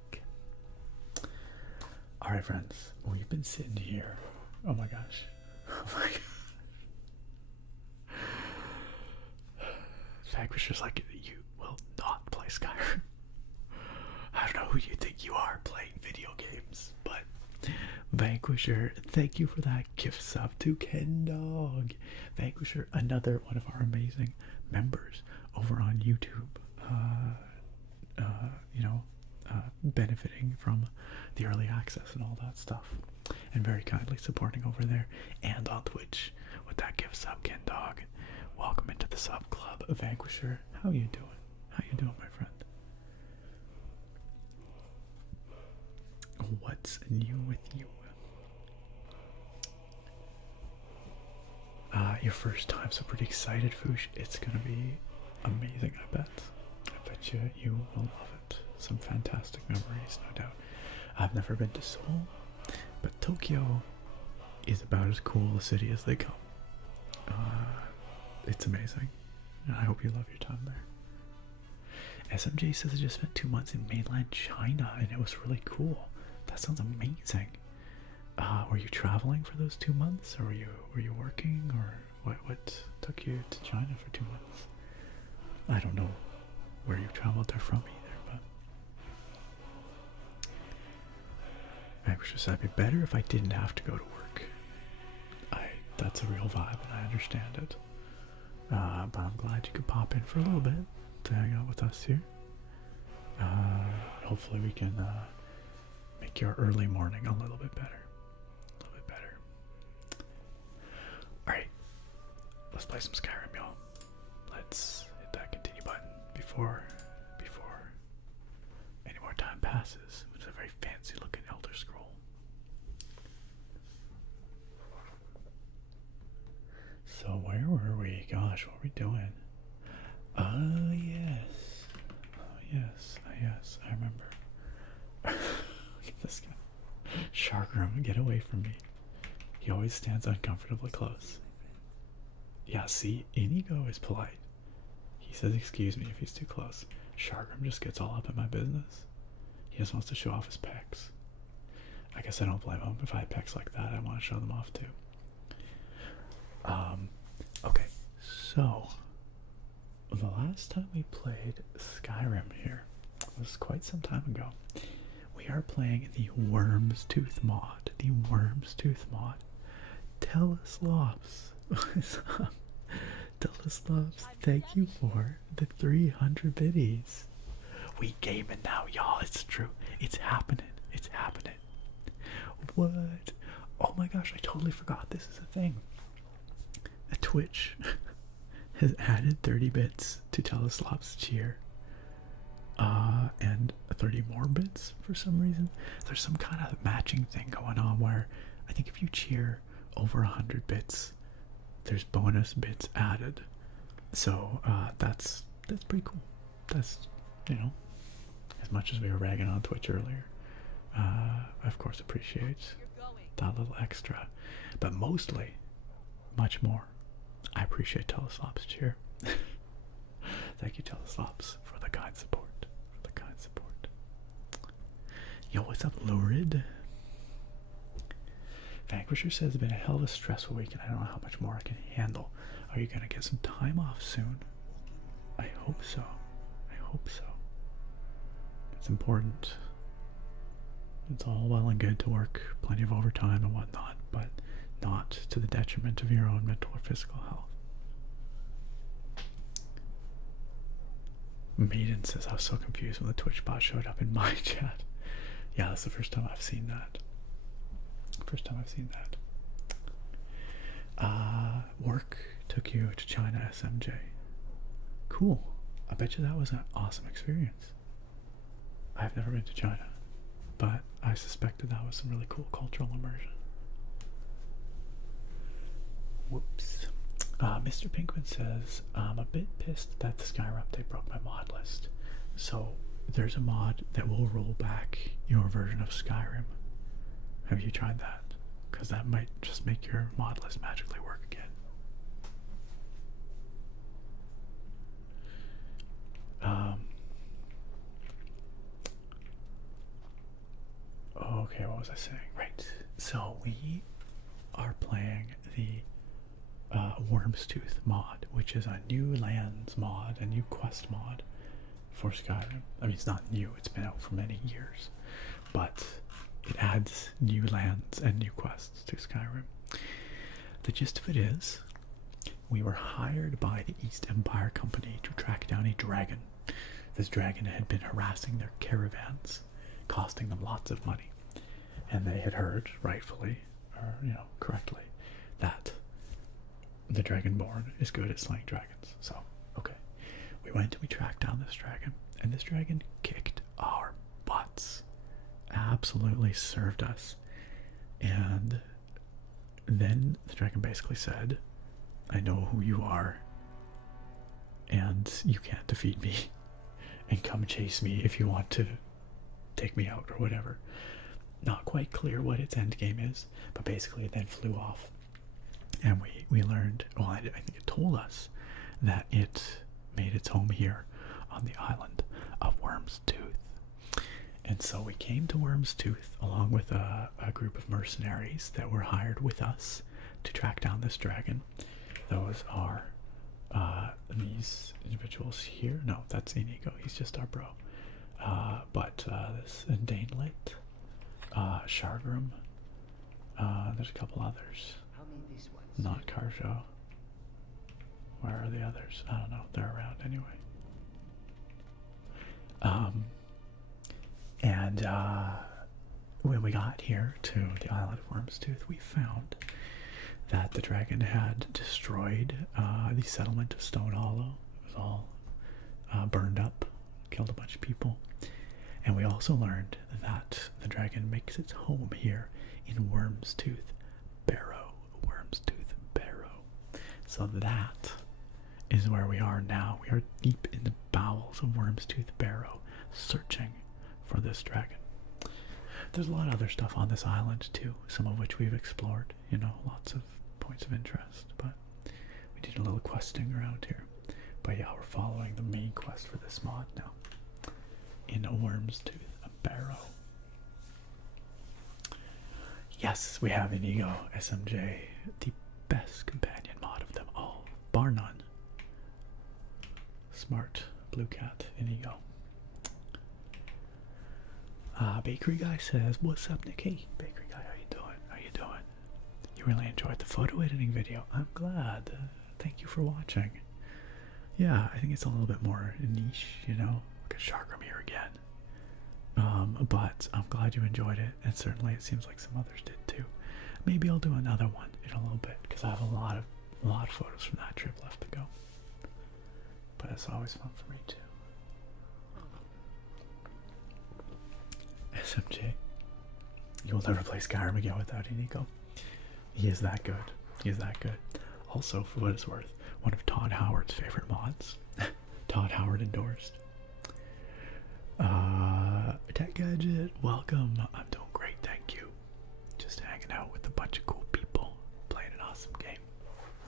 Alright, friends. We've been sitting here. Oh my gosh. Oh my god. Vanquisher's like, you will not play Skyrim. I don't know who you think you are playing video games, but Vanquisher, thank you for that gift sub to Ken Dog. Vanquisher, another one of our amazing members over on YouTube, benefiting from the early access and all that stuff, and very kindly supporting over there and on Twitch with that gift sub, Ken Dog. Welcome into the sub club. Vanquisher, how you doing? How you doing, my friend? What's new with you? Your first time, so pretty excited, Foosh. It's gonna be amazing, I bet. I bet you will love it. Some fantastic memories, no doubt. I've never been to Seoul, but Tokyo is about as cool a city as they come. It's amazing, and I hope you love your time there. SMJ says I just spent 2 months in mainland China, and it was really cool. That sounds amazing. Were you traveling for those 2 months, or were you working, or what took you to China for 2 months? I don't know where you traveled there from either, but I wish it'd be better if I didn't have to go to work. That's a real vibe, and I understand it. But I'm glad you could pop in for a little bit to hang out with us here. Hopefully we can make your early morning a little bit better. Alright, let's play some Skyrim, y'all. Let's hit that continue button before any more time passes, which is a very fancy looking Elder Scroll. So where were we? Gosh, what were we doing? Oh yes, I remember. Look at this guy. Sharkram, get away from me. He always stands uncomfortably close. Yeah, see, Inigo is polite. He says excuse me if he's too close. Shargrim just gets all up in my business. He just wants to show off his pecs. I guess I don't blame him. If I had pecs like that, I want to show them off too. Okay, so the last time we played Skyrim here was quite some time ago. We are playing the Worm's Tooth mod. The Worm's Tooth mod. Teleslops. What's up? Teleslops, thank you for the 300 biddies. We gaming now, y'all. It's true. It's happening. It's happening. What? Oh my gosh, I totally forgot this is a thing. Twitch has added 30 bits to Teleslops cheer. And 30 more bits for some reason. There's some kind of matching thing going on where I think if you cheer over 100 bits, there's bonus bits added. So that's pretty cool. That's, you know, as much as we were ragging on Twitch earlier, I of course appreciate that little extra, but mostly, much more, I appreciate Teleslops cheer. Thank you, Teleslops, for the kind support. Yo, what's up, Lurid? Vanquisher says it's been a hell of a stressful week and I don't know how much more I can handle. Are you gonna get some time off soon? I hope so. I hope so. It's important. It's all well and good to work plenty of overtime and whatnot, but not to the detriment of your own mental or physical health. Maiden says I was so confused when the Twitch bot showed up in my chat. Yeah, that's the first time I've seen that. Work took you to China, SMJ. Cool. I bet you that was an awesome experience. I've never been to China, but I suspected that was some really cool cultural immersion. Whoops. Mr. Pinkman says, I'm a bit pissed that the Skyrim update broke my mod list. So there's a mod that will roll back your version of Skyrim. Have you tried that? Because that might just make your mod list magically work again. Okay, what was I saying? Right. So we are playing the Worm's Tooth mod, which is a new lands mod, a new quest mod for Skyrim. I mean, it's not new, it's been out for many years, but it adds new lands and new quests to Skyrim. The gist of it is, we were hired by the East Empire Company to track down a dragon. This dragon had been harassing their caravans, costing them lots of money, and they had heard, rightfully, or correctly, that the Dragonborn is good at slaying dragons. So, okay, we went and we tracked down this dragon, and this dragon kicked our butts. Absolutely served us. And then the dragon basically said, I know who you are, and you can't defeat me, and come chase me if you want to take me out or whatever. Not quite clear what its end game is, but basically it then flew off. And we learned, well, I think it told us that it made its home here on the island of Worm's Tooth. And so we came to Worm's Tooth along with a group of mercenaries that were hired with us to track down this dragon. Those are these individuals here. No, that's Inigo. He's just our bro. But this Danelit, Shargrim, there's a couple others. Not Carjo. Where are the others? I don't know. They're around anyway. And when we got here to the island of Worm's Tooth, we found that the dragon had destroyed the settlement of Stone Hollow. It was all burned up, killed a bunch of people. And we also learned that the dragon makes its home here in Worm's Tooth Barrow. Worm's Tooth Barrow. So that is where we are now. We are deep in the bowels of Worm's Tooth Barrow, searching for this dragon. There's a lot of other stuff on this island too, some of which we've explored, lots of points of interest, but we did a little questing around here. But yeah, we're following the main quest for this mod now. In a worm's tooth, a barrow. Yes, we have Inigo SMJ, the best companion mod of them all, bar none. Smart blue cat, Inigo. Bakery guy says, "What's up, Nikki?" Bakery guy, how you doing? How you doing? You really enjoyed the photo editing video. I'm glad. Thank you for watching. Yeah, I think it's a little bit more niche, you know. Look at Sharkram here again. But I'm glad you enjoyed it, and certainly it seems like some others did too. Maybe I'll do another one in a little bit because I have a lot of photos from that trip left to go. But it's always fun for me too. SMJ, you will never play Skyrim again without Inigo. He is that good. He is that good. Also, for what it's worth, one of Todd Howard's favorite mods. Todd Howard endorsed. Tech Gadget, welcome. I'm doing great, thank you. Just hanging out with a bunch of cool people, playing an awesome game,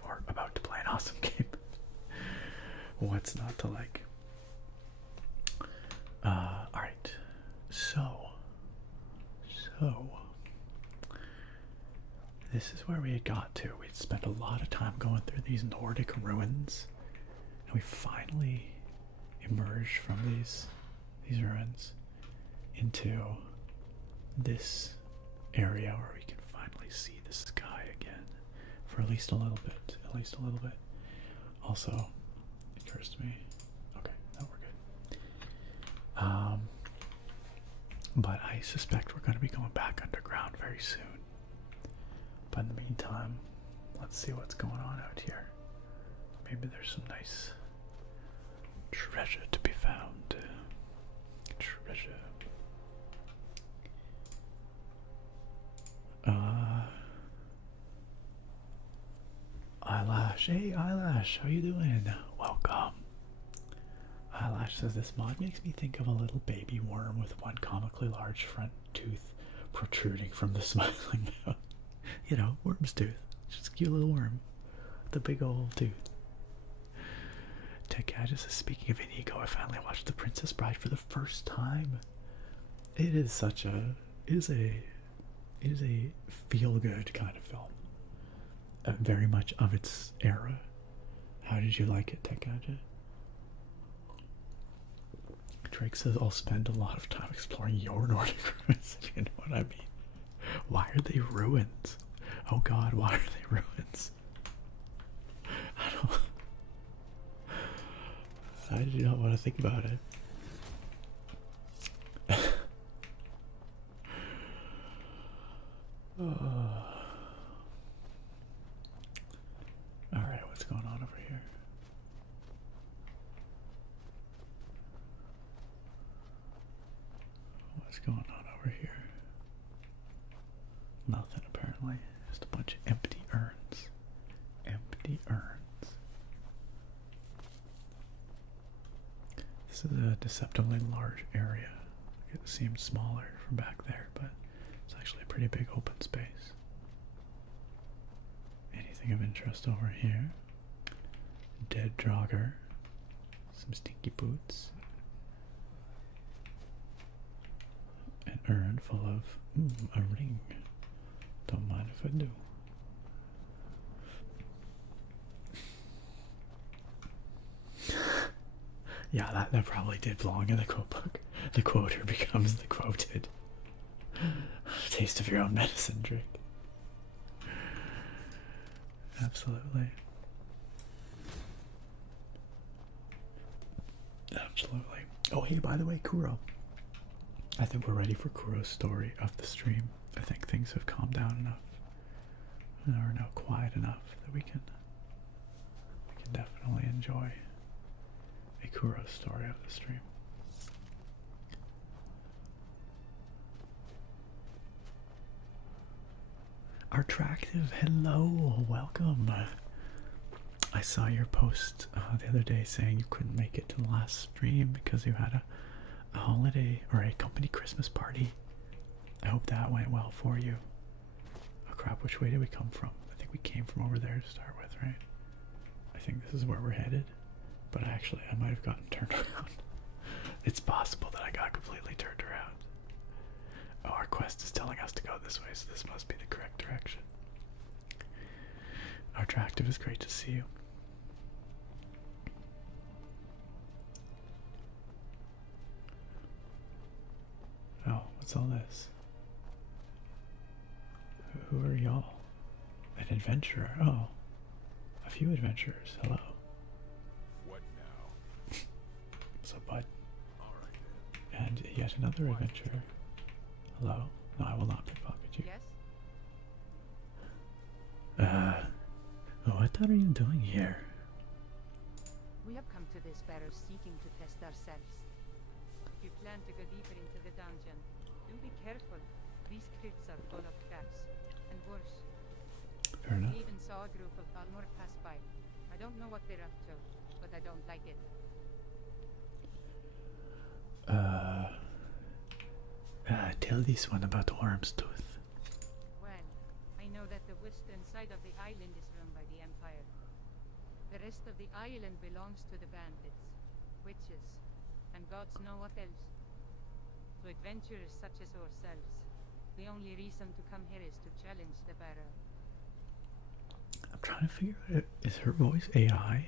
or about to play an awesome game. What's not to like? All right. So this is where we had got to. We'd spent a lot of time going through these Nordic ruins, and we finally emerged from these ruins into this area where we can finally see the sky again for at least a little bit. Also, it occurs to me. Okay, no, we're good. But I suspect we're going to be going back underground very soon. But in the meantime, let's see what's going on out here. Maybe there's some nice treasure to be found. Treasure. Eyelash. Hey, Eyelash, how you doing? Welcome. Eyelash says, this mod makes me think of a little baby worm with one comically large front tooth protruding from the smiling mouth. You know, worm's tooth. Just a cute little worm with a big old tooth. Tech Gadget says, speaking of Inigo, I finally watched The Princess Bride for the first time. It is such a, it is a feel-good kind of film. Very much of its era. How did you like it, Tech Gadget? Drake says, I'll spend a lot of time exploring your Nordic ruins. You know what I mean? Why are they ruins? Oh god, why are they ruins? I do not want to think about it. Alright, what's going on over here? What's going on over here? Nothing, apparently. Just a bunch of empty urns. Empty urns. This is a deceptively large area. It seems smaller from back there, but it's actually a pretty big open space. Anything of interest over here? Dead Draugr. Some stinky boots. An urn full of a ring. Don't mind if I do. Yeah, that probably did belong in the quote book. The quoter becomes the quoted. Taste of your own medicine, Drake. Absolutely. Absolutely. Oh, hey, by the way, Kuro. I think we're ready for Kuro's story of the stream. I think things have calmed down enough. And are now quiet enough that we can definitely enjoy a Kuro story of the stream. Artractive, hello, welcome. I saw your post the other day saying you couldn't make it to the last stream because you had a holiday or a company Christmas party. I hope that went well for you. Oh crap, which way did we come from? I think we came from over there to start with, right? I think this is where we're headed. but actually I might have gotten turned around. It's possible that I got completely turned around. Oh, our quest is telling us to go this way, so this must be the correct direction. Attractive, is great to see you. Oh, what's all this? Who are y'all? An adventurer. Oh, a few adventurers. Hello. What now? So, bud. All right then. And yet another adventurer. Hello. No, I will not pickpocket you. Yes? What are you doing here? We have come to this barrow seeking to test ourselves. If you plan to go deeper into the dungeon, do be careful. These crypts are full of traps, and worse. Fair enough. We even saw a group of Almor pass by. I don't know what they're up to, but I don't like it. Tell this one about Worm's Tooth. Well, I know that the western side of the island is run by the Empire. The rest of the island belongs to the bandits, witches, and gods know what else. To adventurers such as ourselves, the only reason to come here is to challenge the barrow. I'm trying to figure out, is her voice AI?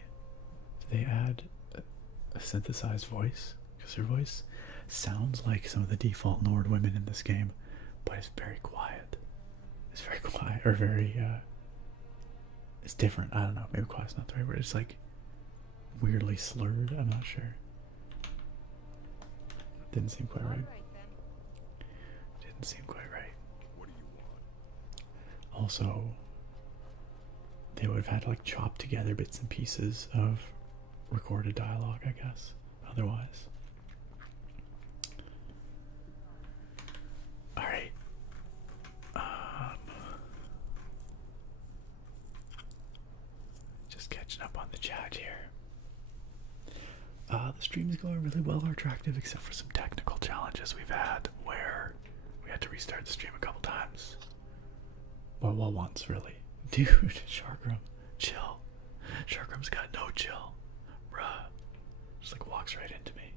Do they add a synthesized voice? Because her voice sounds like some of the default Nord women in this game, but it's very quiet. It's very quiet, or very, it's different. I don't know, maybe quiet's not the right word. It's like weirdly slurred, I'm not sure. Didn't seem quite right. Alright then. Didn't seem quite right. What do you want? Also, they would have had to like chop together bits and pieces of recorded dialogue, I guess. Otherwise. Alright. Just catching up on the chat here. The stream is going really well, attractive, except for some technical challenges we've had where we had to restart the stream a couple times. Well, once, really. Dude, Sharkram, chill. Sharkram's got no chill. Bruh. Just like walks right into me.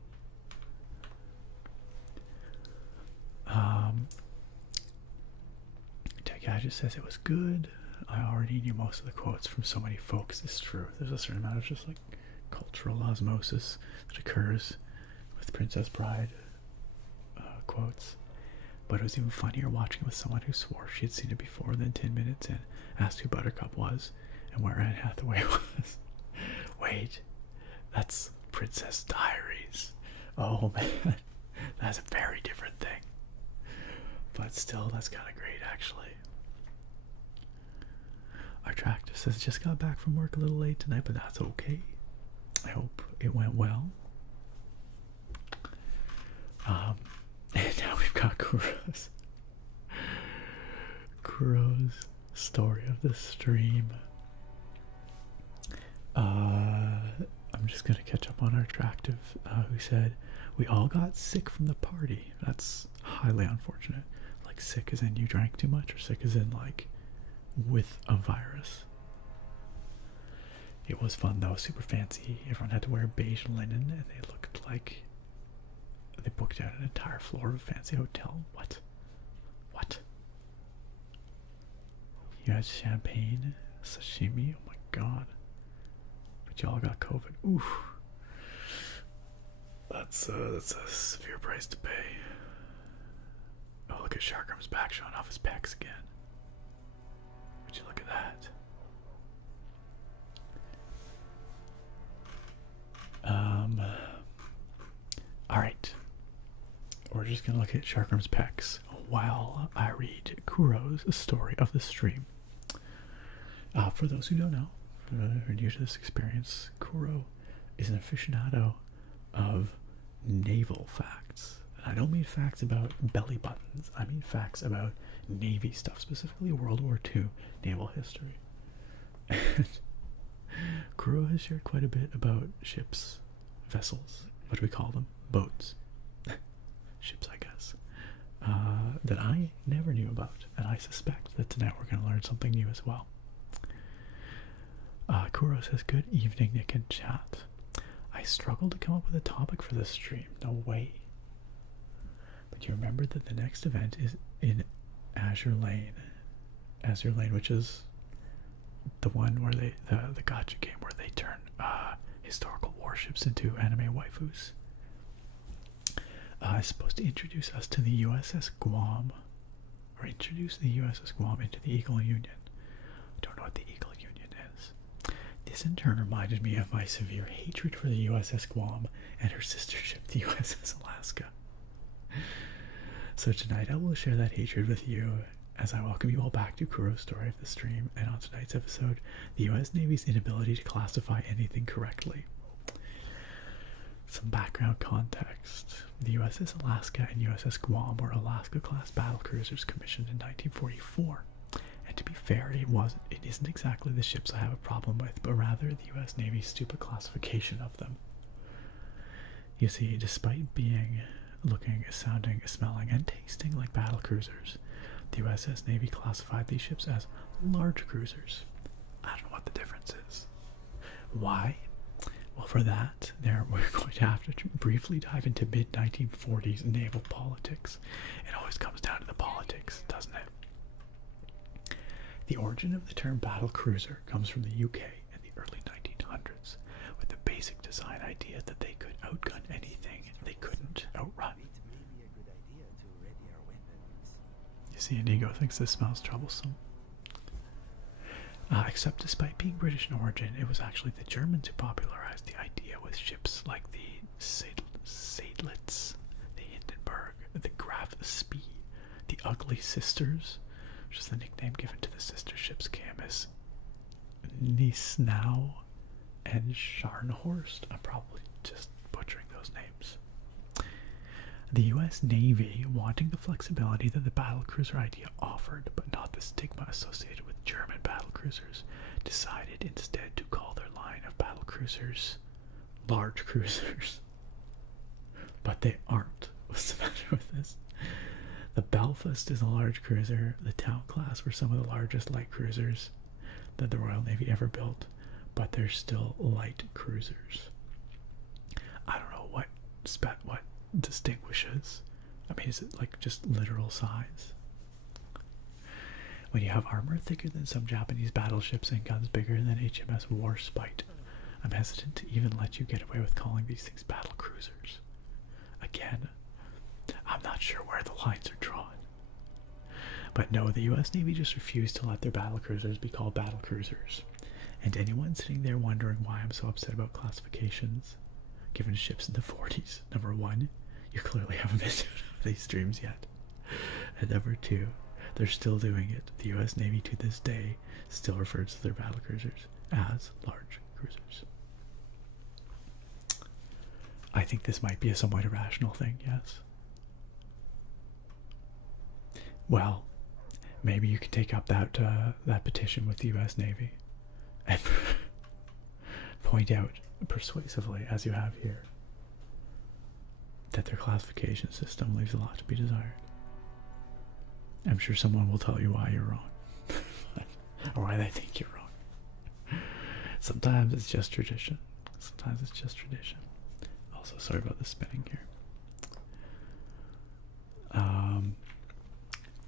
Tech Guy just says it was good. I already knew most of the quotes from so many folks. It's true. There's a certain amount of just like cultural osmosis that occurs with Princess Bride quotes. But it was even funnier watching it with someone who swore she had seen it before than 10 minutes in, asked who Buttercup was and where Anne Hathaway was. Wait, that's Princess Diaries. Oh man, that's a very different thing. But still, that's kind of great actually. Our tractor says just got back from work a little late tonight, but that's okay. I hope it went well. And now we've got Kuro's story of the stream. I'm just gonna catch up on our attractive who said we all got sick from the party. That's highly unfortunate. Like sick as in you drank too much, or sick as in like with a virus. It was fun though, super fancy. Everyone had to wear beige linen and they looked like they booked out an entire floor of a fancy hotel. What? What? You had champagne, sashimi, oh my god. But y'all got COVID. Oof. That's a severe price to pay. Oh, look at Sharkram's back showing off his pecs again. Would you look at that? Alright. We're just gonna look at Sharkram's pecs while I read Kuro's story of the stream. For those who don't know, who are new to this experience, Kuro is an aficionado of naval facts. And I don't mean facts about belly buttons, I mean facts about Navy stuff, specifically World War II naval history. And Kuro has shared quite a bit about ships, vessels, what do we call them? Boats. Ships, I guess. That I never knew about, and I suspect that tonight we're going to learn something new as well. Kuro says, good evening, Nick and chat. I struggled to come up with a topic for this stream. No way. But you remember that the next event is in Azure Lane. Azure Lane, which is the one where the gacha game where they turn historical warships into anime waifus. It's supposed to introduce us to the USS Guam, or introduce the USS Guam into the Eagle Union. I don't know what the Eagle Union is. This in turn reminded me of my severe hatred for the USS Guam and her sister ship, the USS Alaska. So tonight I will share that hatred with you as I welcome you all back to Kuro's story of the stream, and on tonight's episode, the US Navy's inability to classify anything correctly. Some background context. The USS Alaska and USS Guam were Alaska-class battlecruisers commissioned in 1944. And to be fair, it isn't exactly the ships I have a problem with, but rather the US Navy's stupid classification of them. You see, despite being, looking, sounding, smelling, and tasting like battlecruisers, the USS Navy classified these ships as large cruisers. I don't know what the difference is. Why? Well, for that, we're going to have to briefly dive into mid-1940s naval politics. It always comes down to the politics, doesn't it? The origin of the term battle cruiser comes from the UK in the early 1900s, with the basic design idea that they could outgun anything they couldn't outrun. You see, Inigo thinks this smells troublesome. Except despite being British in origin, it was actually the Germans who popularized the idea with ships like the Seydlitz, the Hindenburg, the Graf Spee, the Ugly Sisters, which is the nickname given to the sister ships KMS Gneisenau and Scharnhorst. I'm probably just butchering those names. The US Navy, wanting the flexibility that the battlecruiser idea offered, but not the stigma associated with German battlecruisers, decided instead to call their line of battlecruisers large cruisers. But they aren't. What's the matter with this? The Belfast is a large cruiser. The Town class were some of the largest light cruisers that the Royal Navy ever built, but they're still light cruisers. I don't know what distinguishes. I mean, is it like just literal size? When you have armor thicker than some Japanese battleships and guns bigger than HMS Warspite, I'm hesitant to even let you get away with calling these things battle cruisers. Again, I'm not sure where the lines are drawn. But no, the US Navy just refused to let their battlecruisers be called battlecruisers. And anyone sitting there wondering why I'm so upset about classifications given ships in the 40s, number one, you clearly haven't been to these streams yet. And number two, they're still doing it. The US Navy to this day still refers to their battlecruisers as large cruisers. I think this might be a somewhat irrational thing, yes. Well, maybe you can take up that petition with the US Navy and point out persuasively, as you have here, that their classification system leaves a lot to be desired. I'm sure someone will tell you why you're wrong. Or why they think you're wrong. Sometimes it's just tradition. Sometimes it's just tradition. Also, sorry about the spinning here.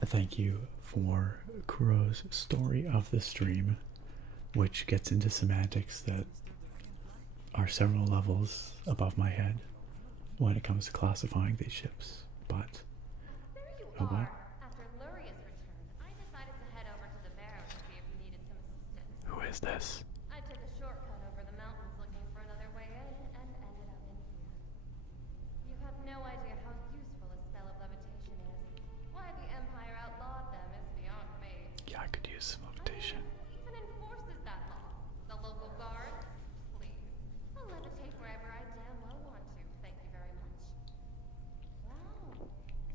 Thank you for Kuro's story of the stream, which gets into semantics that are several levels above my head when it comes to classifying these ships. But There you are. After Luria's return, I decided to head over to the barrow to see if you needed some assistance. who is this? I took a shortcut over the mountains looking for another way in and ended up in here. You have no idea how useful a spell of levitation is. Why the Empire outlawed them is beyond me. Yeah, I could use some levitation. Who even enforces that law? The local guards? Please. I'll levitate wherever I damn well want to. Thank you very much. Wow.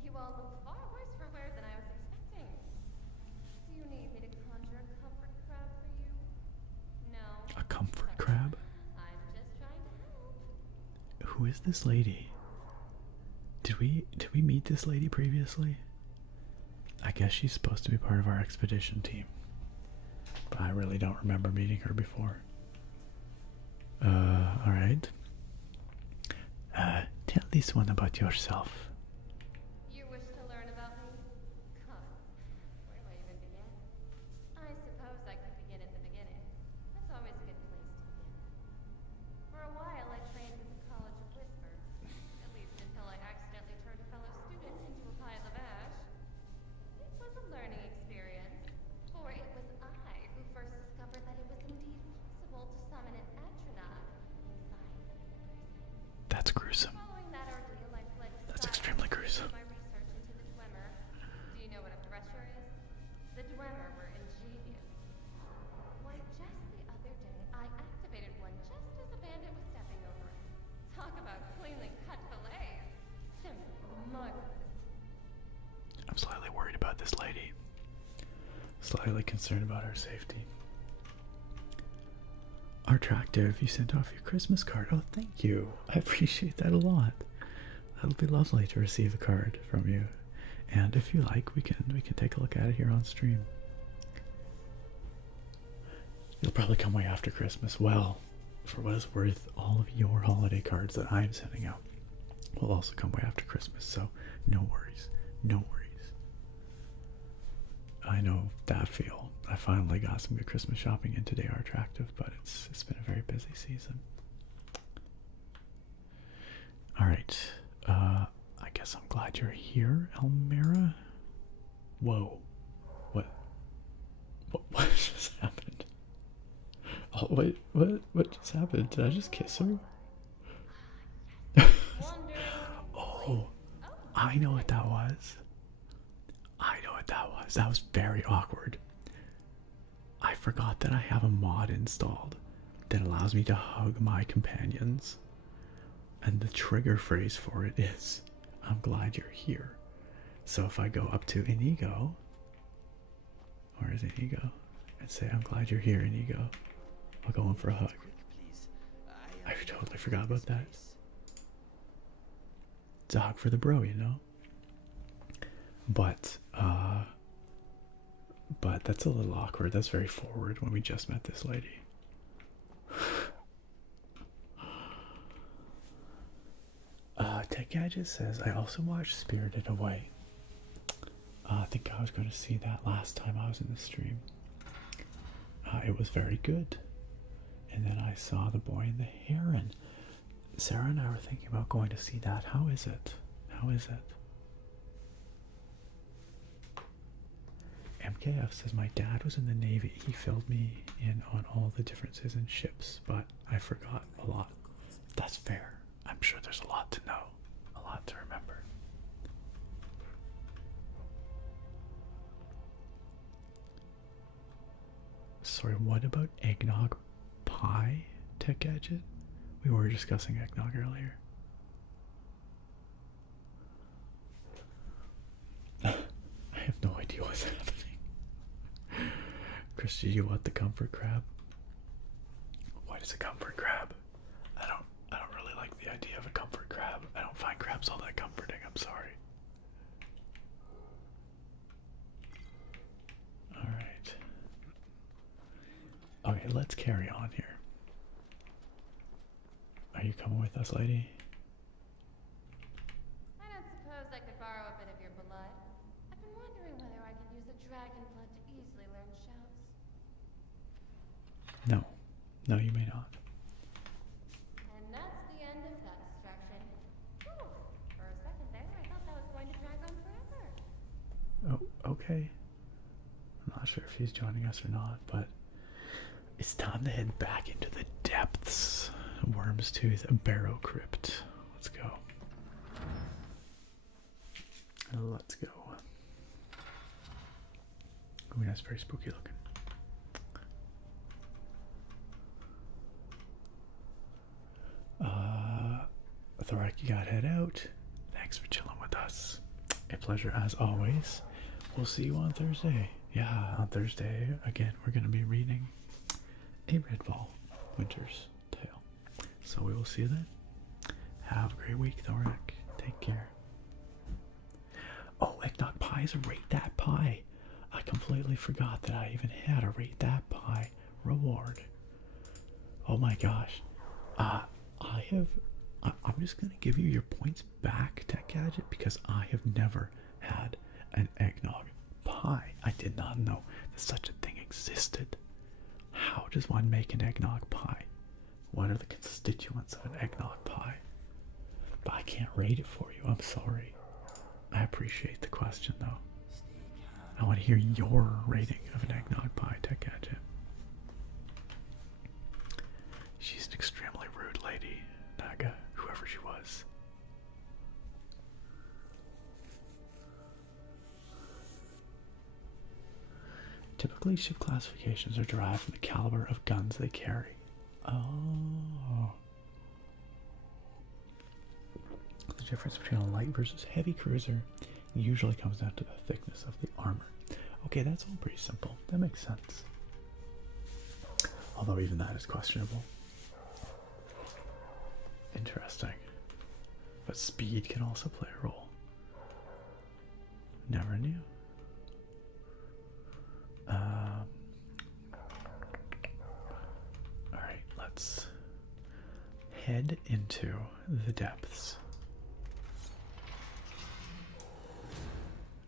You all look far worse for wear than I was expecting. Do you need me to conjure a comfort crab for you? No. A comfort crab? I'm just trying to help. Who is this lady? Did we meet this lady previously? I guess she's supposed to be part of our expedition team, but I really don't remember meeting her before. Alright. Tell this one about yourself. You wish to learn about me? God, where do I even begin? I suppose I could begin at the beginning. That's always a good place to begin. For a while, I trained at the College of Whispers, at least until I accidentally turned a fellow student into a pile of ash. It was a learning experience, for it was I who first discovered that it was indeed possible to summon an atronach inside the person. That's gruesome. Following that ordeal, I fled to That's Skyrim extremely to gruesome. do my research into the Dwemer. Do you know what a thresher is? The Dwemer were ingenious. Why, just the other day, I activated one just as a bandit was stepping over it. Talk about cleanly cut fillets. Simply marvelous. I'm slightly worried about this lady. Slightly concerned about her safety. Artractive, you sent off your Christmas card. Oh, thank you. I appreciate that a lot. That'll be lovely to receive a card from you. And if you like, we can take a look at it here on stream. You'll probably come way after Christmas. Well, for what it's worth, all of your holiday cards that I'm sending out will also come way after Christmas, so no worries. No worries. I know that feel. I finally got some good Christmas shopping in today, are attractive, but it's been a very busy season. Alright. I guess I'm glad you're here, Elmira. Whoa. What just happened? Oh wait, what just happened? Did I just kiss her? Oh, I know what that was. That was very awkward. I forgot that I have a mod installed that allows me to hug my companions. And the trigger phrase for it is, I'm glad you're here. So if I go up to Inigo, where is Inigo? And say, I'm glad you're here, Inigo, I'll go in for a hug. I totally forgot about that. It's a hug for the bro, you know? But that's a little awkward. That's very forward when we just met this lady. Tech Gadget says, I also watched Spirited Away. I think I was going to see that last time I was in the stream. It was very good. And then I saw The Boy and the Heron. Sarah and I were thinking about going to see that. How is it? How is it? MKF says, my dad was in the Navy. He filled me in on all the differences in ships, but I forgot a lot. That's fair. I'm sure there's a lot to know, a lot to remember. Sorry, what about eggnog pie, Tech Gadget? We were discussing eggnog earlier. I have no idea what's happening. Chris, do you want the comfort crab? What is a comfort crab? I don't really like the idea of a comfort crab. I don't find crabs all that comforting. I'm sorry. All right. Okay, let's carry on here. Are you coming with us, lady? I don't suppose I could borrow a bit of your blood. I've been wondering whether I could use a dragon blood to easily learn shouts. No. No, you may not. And that's the end of that distraction. Whew. For a second there, I thought that was going to drag on forever. Oh, okay. I'm not sure if he's joining us or not, but it's time to head back into the depths. Worm's Tooth Barrow Crypt. Let's go. Let's go. Ooh, that's very spooky looking. Thorak, you gotta head out. Thanks for chilling with us. A pleasure as always. We'll see you on Thursday. Yeah, on Thursday, again, we're gonna be reading a Redfall Winter's Tale. So we will see you then. Have a great week, Thorak. Take care. Oh, eggnog pie is a Rate That Pie. I completely forgot that I even had a Rate That Pie reward. Oh my gosh. I have I'm just gonna give you your points back, Tech Gadget, because I have never had an eggnog pie. I did not know that such a thing existed. How does one make an eggnog pie? What are the constituents of an eggnog pie? But I can't rate it for you. I'm sorry. I appreciate the question though. I want to hear your rating of an eggnog pie, Tech Gadget. She's an extremely rude lady, Naga, whoever she was. Typically, ship classifications are derived from the caliber of guns they carry. Oh. The difference between a light versus heavy cruiser usually comes down to the thickness of the armor. Okay, that's all pretty simple. That makes sense. Although even that is questionable. Interesting. But speed can also play a role. Never knew. Alright, let's head into the depths.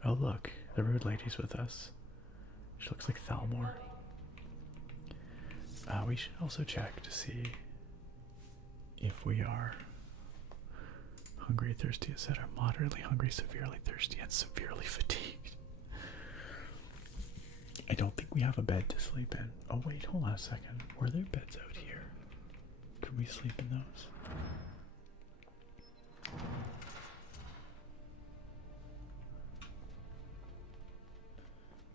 Oh look, the rude lady's with us. She looks like Thalmor. We should also check to see if we are hungry, thirsty, etc. Moderately hungry, severely thirsty, and severely fatigued. I don't think we have a bed to sleep in. Oh wait, hold on a second. Were there beds out here? Could we sleep in those?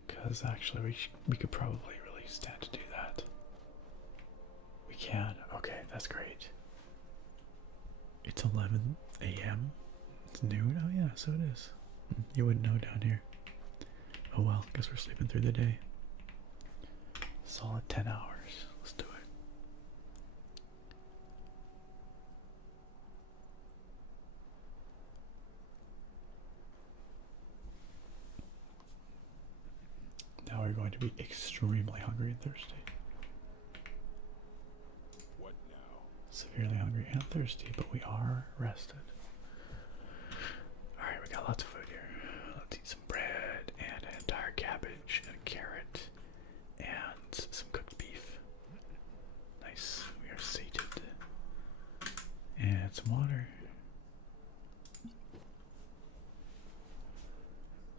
Because actually we could probably really stand to do that. We can. Okay, that's great. It's 11 a.m. It's noon. Oh yeah, so it is. You wouldn't know down here. Oh well, guess we're sleeping through the day. Solid 10 hours. Let's do it. Now we're going to be extremely hungry and thirsty. What now? Severely hungry and thirsty, but we are rested. Alright, we got lots of food here. Let's eat some bread and an entire cabbage and a carrot and some cooked beef. Nice. We are sated. And some water.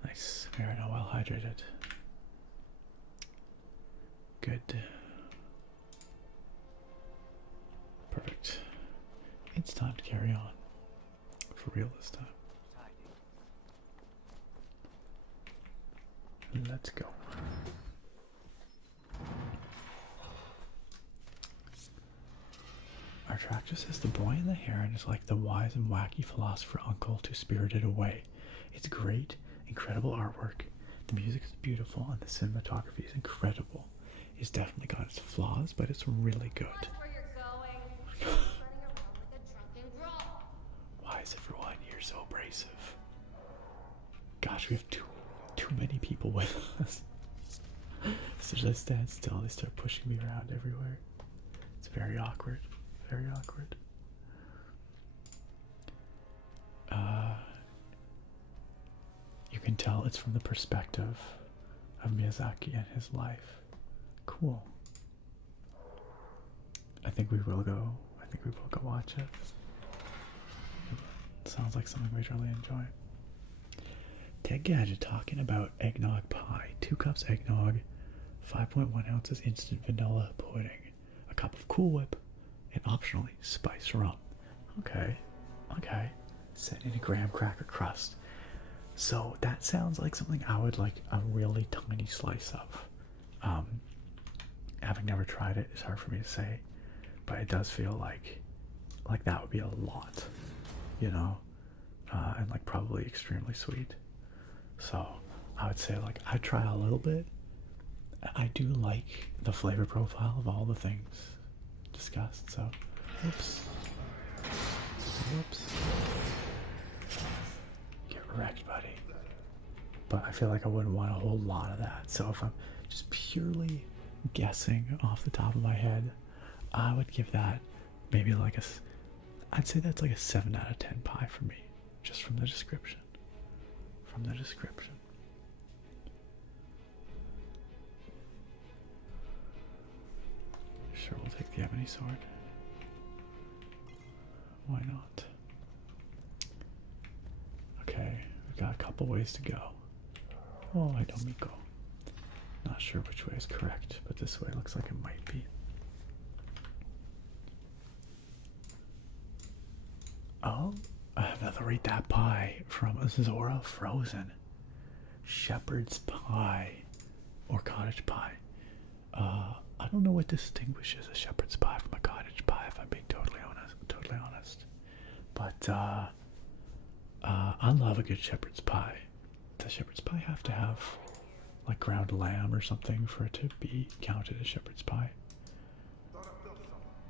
Nice. We are now well hydrated. Good. Perfect. It's time to carry on. For real this time. Let's go. Our track just says the boy and the heron is like the wise and wacky philosopher uncle to Spirited Away. It's great, incredible artwork. The music is beautiful and the cinematography is incredible. It's definitely got its flaws, but it's really good. Watch where you're going. Running around like a drunken girl. Why is everyone here so abrasive? Gosh, we have too many people with us. So as I stand still, they start pushing me around everywhere. It's very awkward. Very awkward. You can tell it's from the perspective of Miyazaki and his life. Cool. I think we will go watch it. It sounds like something we'd really enjoy. Tech Gadget talking about eggnog pie. 2 cups eggnog, 5.1 ounces instant vanilla pudding, a cup of Cool Whip, and optionally spiced rum. Okay. Set in a graham cracker crust. So that sounds like something I would like a really tiny slice of. Having never tried it, it's hard for me to say, but it does feel like that would be a lot, you know, and like probably extremely sweet. So I would say like I'd try a little bit. I do like the flavor profile of all the things discussed. So, whoops. Get wrecked, buddy. But I feel like I wouldn't want a whole lot of that. So if I'm just purely guessing off the top of my head, I would give that maybe like I'd say that's like a 7 out of 10 pie for me, just from the description. From the description. Sure, we'll take the ebony sword. Why not? Okay, we've got a couple ways to go. Oh, I don't Miko. Not sure which way is correct, but this way looks like it might be. Oh, I have another rate that pie from Zora Frozen. Shepherd's pie or cottage pie. I don't know what distinguishes a shepherd's pie from a cottage pie, if I'm being totally honest. But I love a good shepherd's pie. Does shepherd's pie have to have like ground lamb or something for it to be counted as shepherd's pie?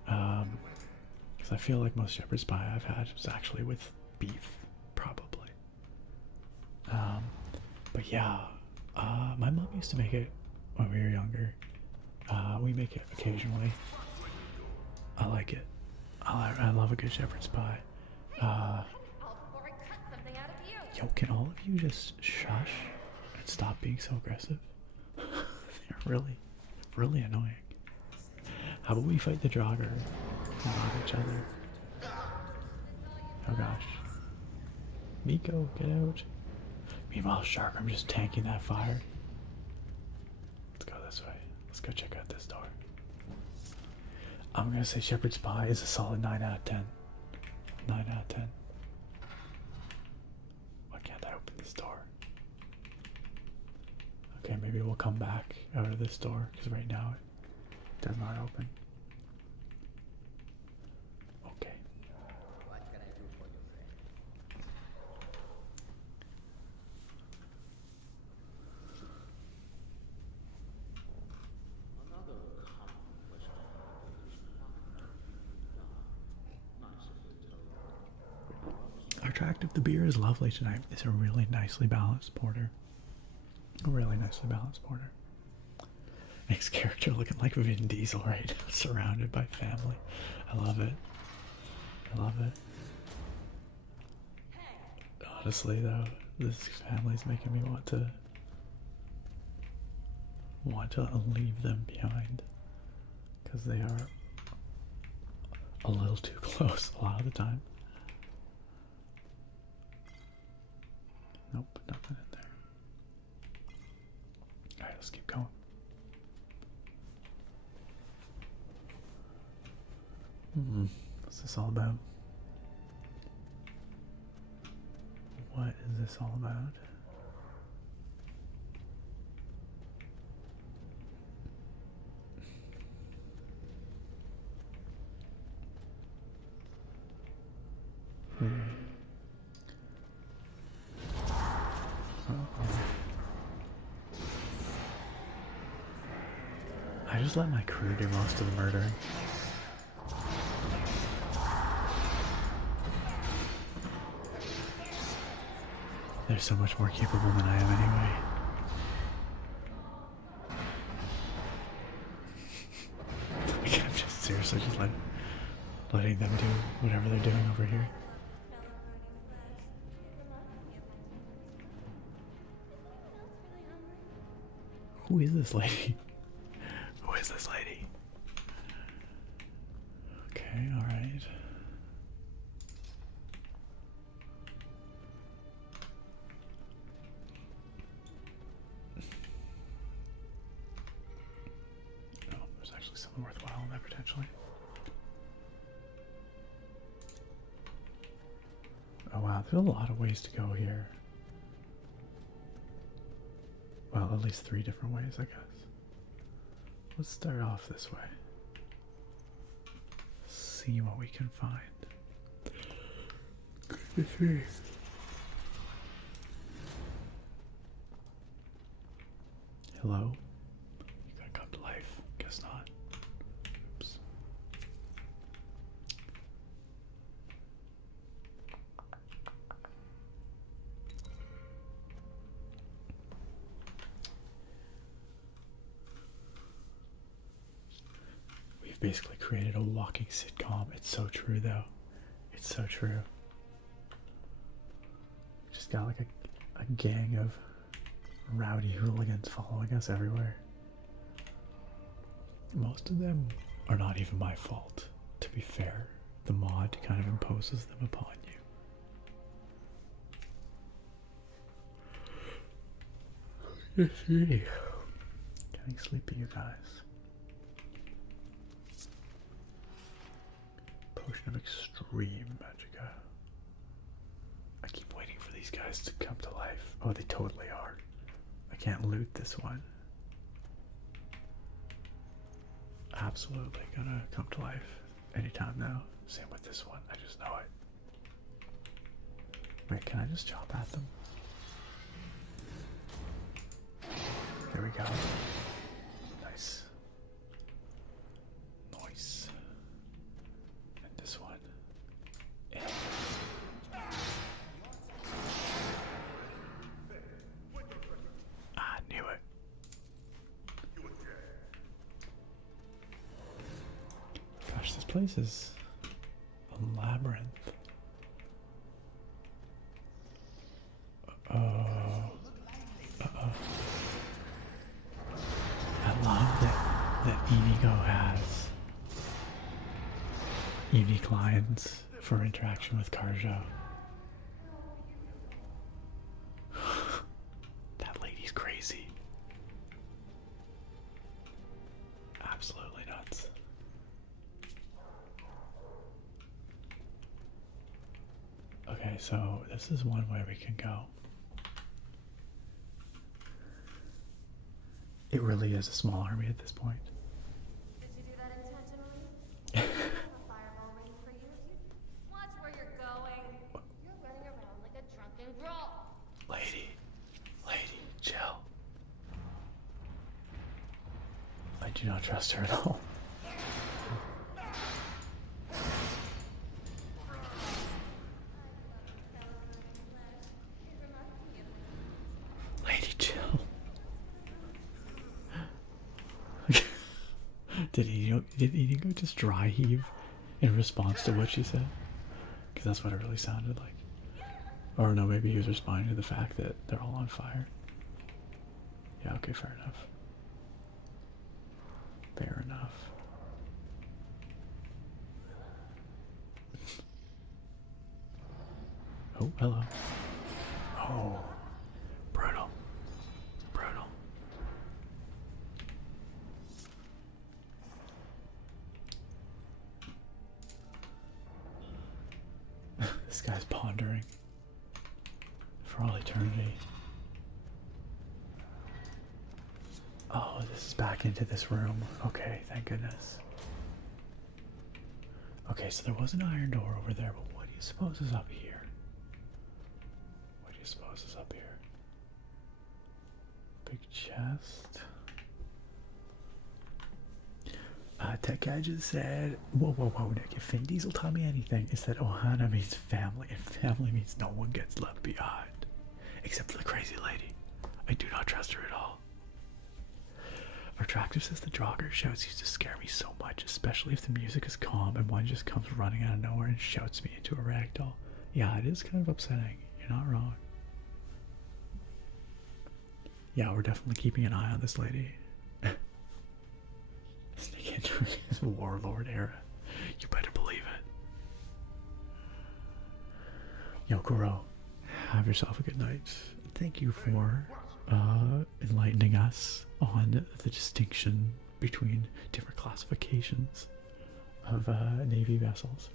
Because I feel like most shepherd's pie I've had is actually with beef, probably. But yeah, my mom used to make it when we were younger. We make it occasionally. I like it. I love a good shepherd's pie. Yo, can all of you just shush and stop being so aggressive? They're really annoying. How about we fight the Draugr and not each other? Oh gosh. Miko, get out. Meanwhile, Shark, I'm just tanking that fire. Let's go this way. Let's go check out this door. I'm gonna say shepherd's pie is a solid 9 out of 10. 9 out of 10. Why can't I open this door? Okay, maybe we'll come back out of this door, because right now it does not open. Okay. What can I do for you, friend? Another common question. Our tract of the beer is lovely tonight. It's a really nicely balanced porter. A really nicely balanced porter. Nick's character looking like Vin Diesel right now, surrounded by family. I love it. I love it. Honestly though, this family's making me want to leave them behind. Because they are a little too close a lot of the time. Nope, nothing in there. Alright, let's keep going. What's this all about? What is this all about? I just let my crew do most of the murdering. They're so much more capable than I am anyway. I'm just seriously just letting them do whatever they're doing over here. Who is this lady? Who is this lady? Okay, alright. Oh, there's actually something worthwhile in there potentially. Oh wow, there's a lot of ways to go here. Well, at least 3 different ways, I guess. Let's start off this way. See what we can find. Goodness me. Hello? You gotta come to life. Guess not. Oops. We've basically created a walking sitcom. It's so true though. It's so true. Just got like a gang of rowdy hooligans following us everywhere. Most of them are not even my fault, to be fair. The mod kind of imposes them upon you. It's really getting sleepy, you guys. Potion of extreme magicka. I keep waiting for these guys to come to life. Oh, they totally are. I can't loot this one. Absolutely gonna come to life anytime now. Same with this one. I just know it. Wait, can I just chop at them? There we go. Nice. Nice. And this one. Yeah. I knew it. Gosh, this place is a labyrinth. I love that Inigo has unique lines for interaction with Carjo. That lady's crazy. Absolutely nuts. Okay, so this is one way we can go. It really is a small army at this point. Did you do that intentionally? I have a fireball waiting for you. Watch where you're going. You're running around like a drunken girl. Lady, chill. I do not trust her at all. Lady, chill. Did Inigo just dry heave in response to what she said? Because that's what it really sounded like. Or no, maybe he was responding to the fact that they're all on fire. Yeah, okay, fair enough. Fair enough. Oh, hello. Oh, brutal. Brutal. This guy's pondering for all eternity. Oh, this is back into this room. Okay, thank goodness. Okay, so there was an iron door over there, but what do you suppose is up here? What do you suppose is up here? Big chest. Tech Guy just said, whoa, Nick, if Vin Diesel taught me anything, it's that Ohana means family, and family means no one gets left behind. Except for the crazy lady. I do not trust her at all. Retractor says the Draugr shouts used to scare me so much, especially if the music is calm and one just comes running out of nowhere and shouts me into a ragdoll. Yeah, it is kind of upsetting. You're not wrong. Yeah, we're definitely keeping an eye on this lady. Sneak into his warlord era. You better believe it. Yokoro, have yourself a good night. Thank you for enlightening us on the distinction between different classifications of Navy vessels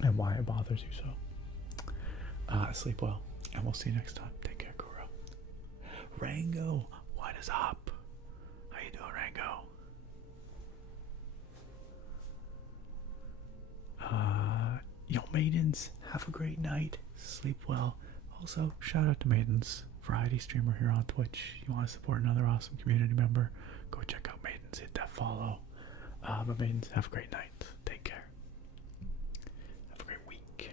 and why it bothers you so. Sleep well, and we'll see you next time. Take care, Kuro. Rango, what is up? How you doing, Rango? Yo, maidens, have a great night. Sleep well. Also, shout out to Maidens, variety streamer here on Twitch. You want to support another awesome community member, go check out Maidens, hit that follow. But Maidens, have a great night. Take care. Have a great week.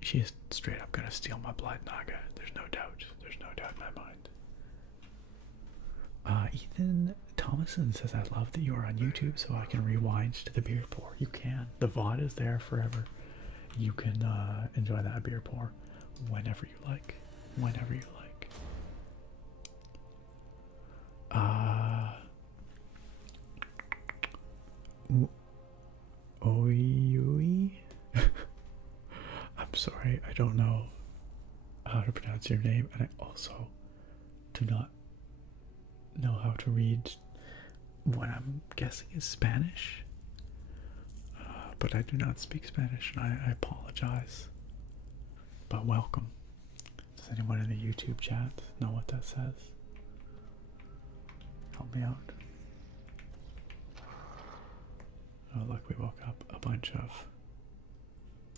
She is straight up gonna steal my blood, Naga. There's no doubt. There's no doubt in my mind. Ethan Thomason says, I love that you are on YouTube so I can rewind to the beer pour. You can. The VOD is there forever. You can enjoy that beer pour whenever you like. Whenever you like. Oi. I'm sorry, I don't know how to pronounce your name, and I also do not know how to read what I'm guessing is Spanish. But I do not speak Spanish, and I apologize. But welcome. Does anyone in the YouTube chat know what that says? Help me out. Oh, look, we woke up a bunch of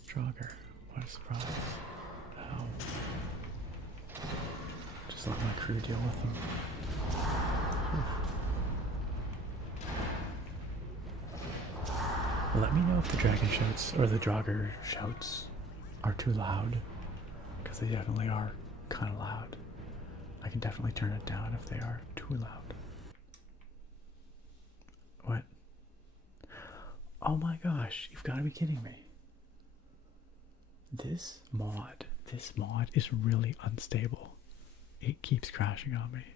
Draugr. What a surprise. Ow. Just let my crew deal with them. Whew. Let me know if the dragon shouts, or the Draugr shouts, are too loud. Because they definitely are kind of loud. I can definitely turn it down if they are too loud. What? Oh my gosh, you've got to be kidding me. This mod is really unstable. It keeps crashing on me.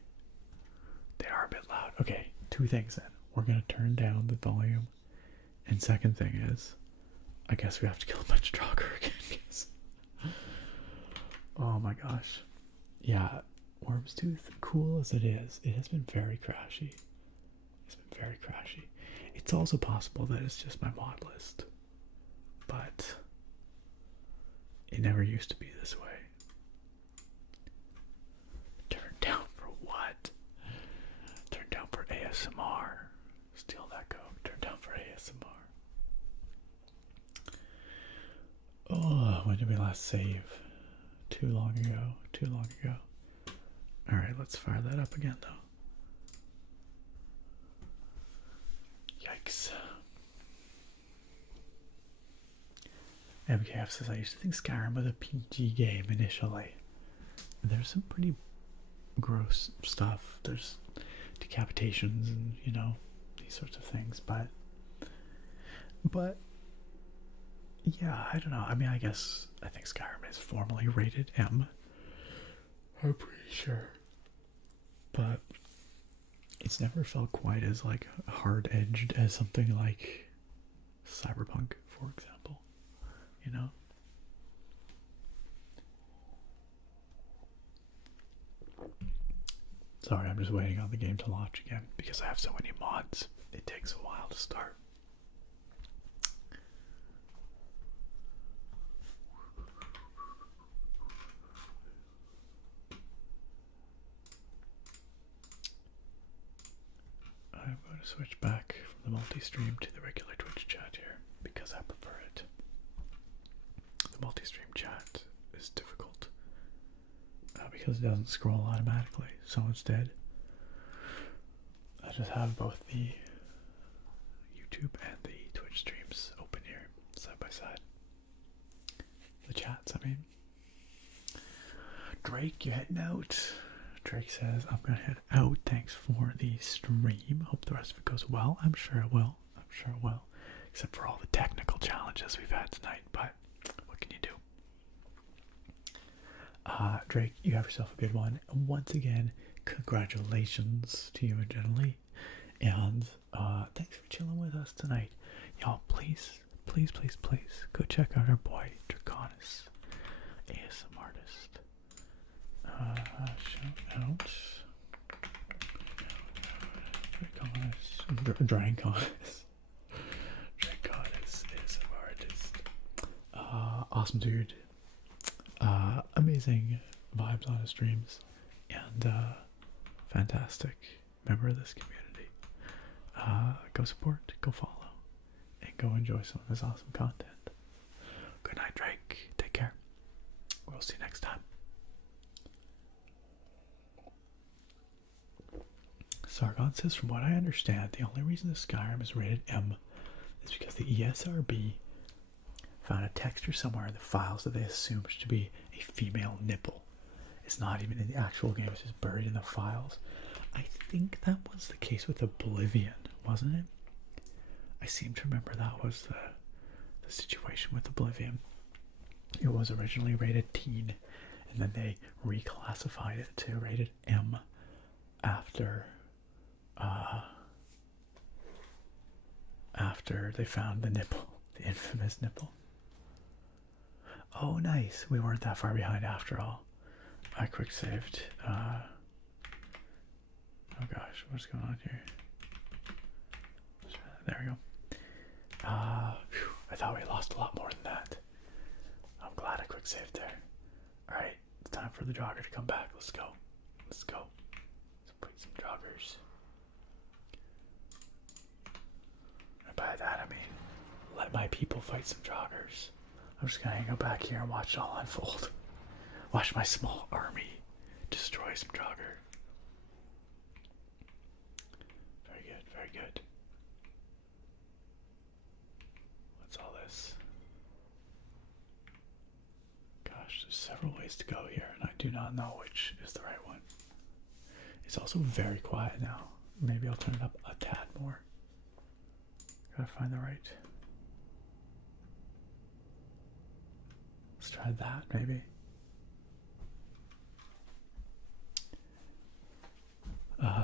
They are a bit loud. Okay, two things then. We're going to turn down the volume. And second thing is, I guess we have to kill a bunch of Draugr again. Oh my gosh. Yeah, Worm's Tooth, cool as it has been very crashy. It's been very crashy. It's also possible that it's just my mod list. But it never used to be this way. Turn down for what? Turn down for ASMR. Steal that code. Turn down for ASMR. Oh, when did we last save? Too long ago. Alright, let's fire that up again though. Yikes. MKF says, I used to think Skyrim was a PG game initially. There's some pretty gross stuff. There's decapitations and, you know, these sorts of things, but yeah, I don't know. I mean, I think Skyrim is formally rated M. I'm pretty sure. But it's never felt quite as like hard-edged as something like Cyberpunk, for example. You know? Sorry, I'm just waiting on the game to launch again because I have so many mods. It takes a while to start. I'm going to switch back from the multi-stream to the regular Twitch chat here because I prefer it. The multi-stream chat is difficult because it doesn't scroll automatically. So instead, I just have both the YouTube and the Twitch streams open here side by side. The chats, I mean. Drake, you heading out? Drake says, I'm gonna head out. Thanks for the stream. Hope the rest of it goes well. I'm sure it will. Except for all the technical challenges we've had tonight, but what can you do? Drake, you have yourself a good one. Once again, congratulations to you and Jenny. And thanks for chilling with us tonight. Y'all, please go check out our boy Draconis, ASM artist. Shout out Draconis is an artist. Awesome dude. Amazing vibes on his streams, and fantastic member of this community. Go support, go follow, and go enjoy some of his awesome content. Good night, Drake. Take care. We'll see you next time. Sargon says, from what I understand, the only reason the Skyrim is rated M is because the ESRB found a texture somewhere in the files that they assumed to be a female nipple. It's not even in the actual game, it's just buried in the files. I think that was the case with Oblivion, wasn't it? I seem to remember that was the situation with Oblivion. It was originally rated teen, and then they reclassified it to rated M after they found the nipple, the infamous nipple. Oh, nice. We weren't that far behind after all. I quick saved. Oh gosh, what's going on here? There we go. I thought we lost a lot more than that. I'm glad I quick saved there. Alright, it's time for the jogger to come back. Let's go. Let's go. Let's put some joggers. And by that I mean, let my people fight some joggers. I'm just gonna hang out back here and watch it all unfold. Watch my small army destroy some jogger. Very good, very good. What's all this? Gosh, there's several ways to go here, and I do not know which is the right one. It's also very quiet now. Maybe I'll turn it up a tad more. Gotta find the right. Let's try that, maybe.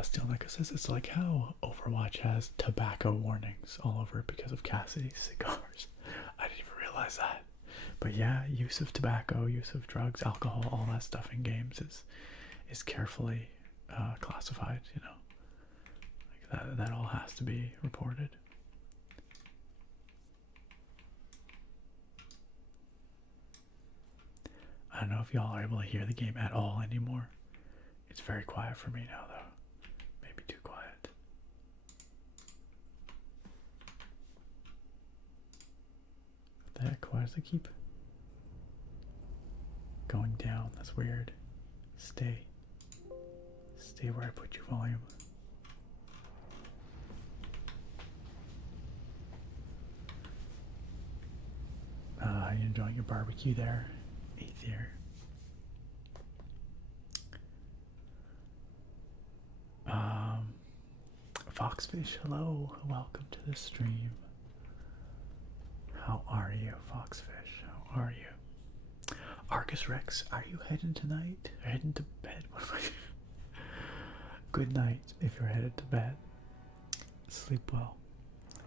Steel Neko says it's like how Overwatch has tobacco warnings all over it because of Cassidy's cigars. I didn't even realize that. But yeah, use of tobacco, use of drugs, alcohol, all that stuff in games is carefully classified, you know. Like that all has to be reported. I don't know if y'all are able to hear the game at all anymore. It's very quiet for me now, though. Maybe too quiet. What the heck? Why does it keep going down? That's weird. Stay. Stay where I put your volume. You enjoying your barbecue there? 8th year. Foxfish, hello. Welcome to the stream. How are you, Foxfish? How are you? Argus Rex, are you heading tonight? Or heading to bed? What am I? Good night if you're headed to bed. Sleep well.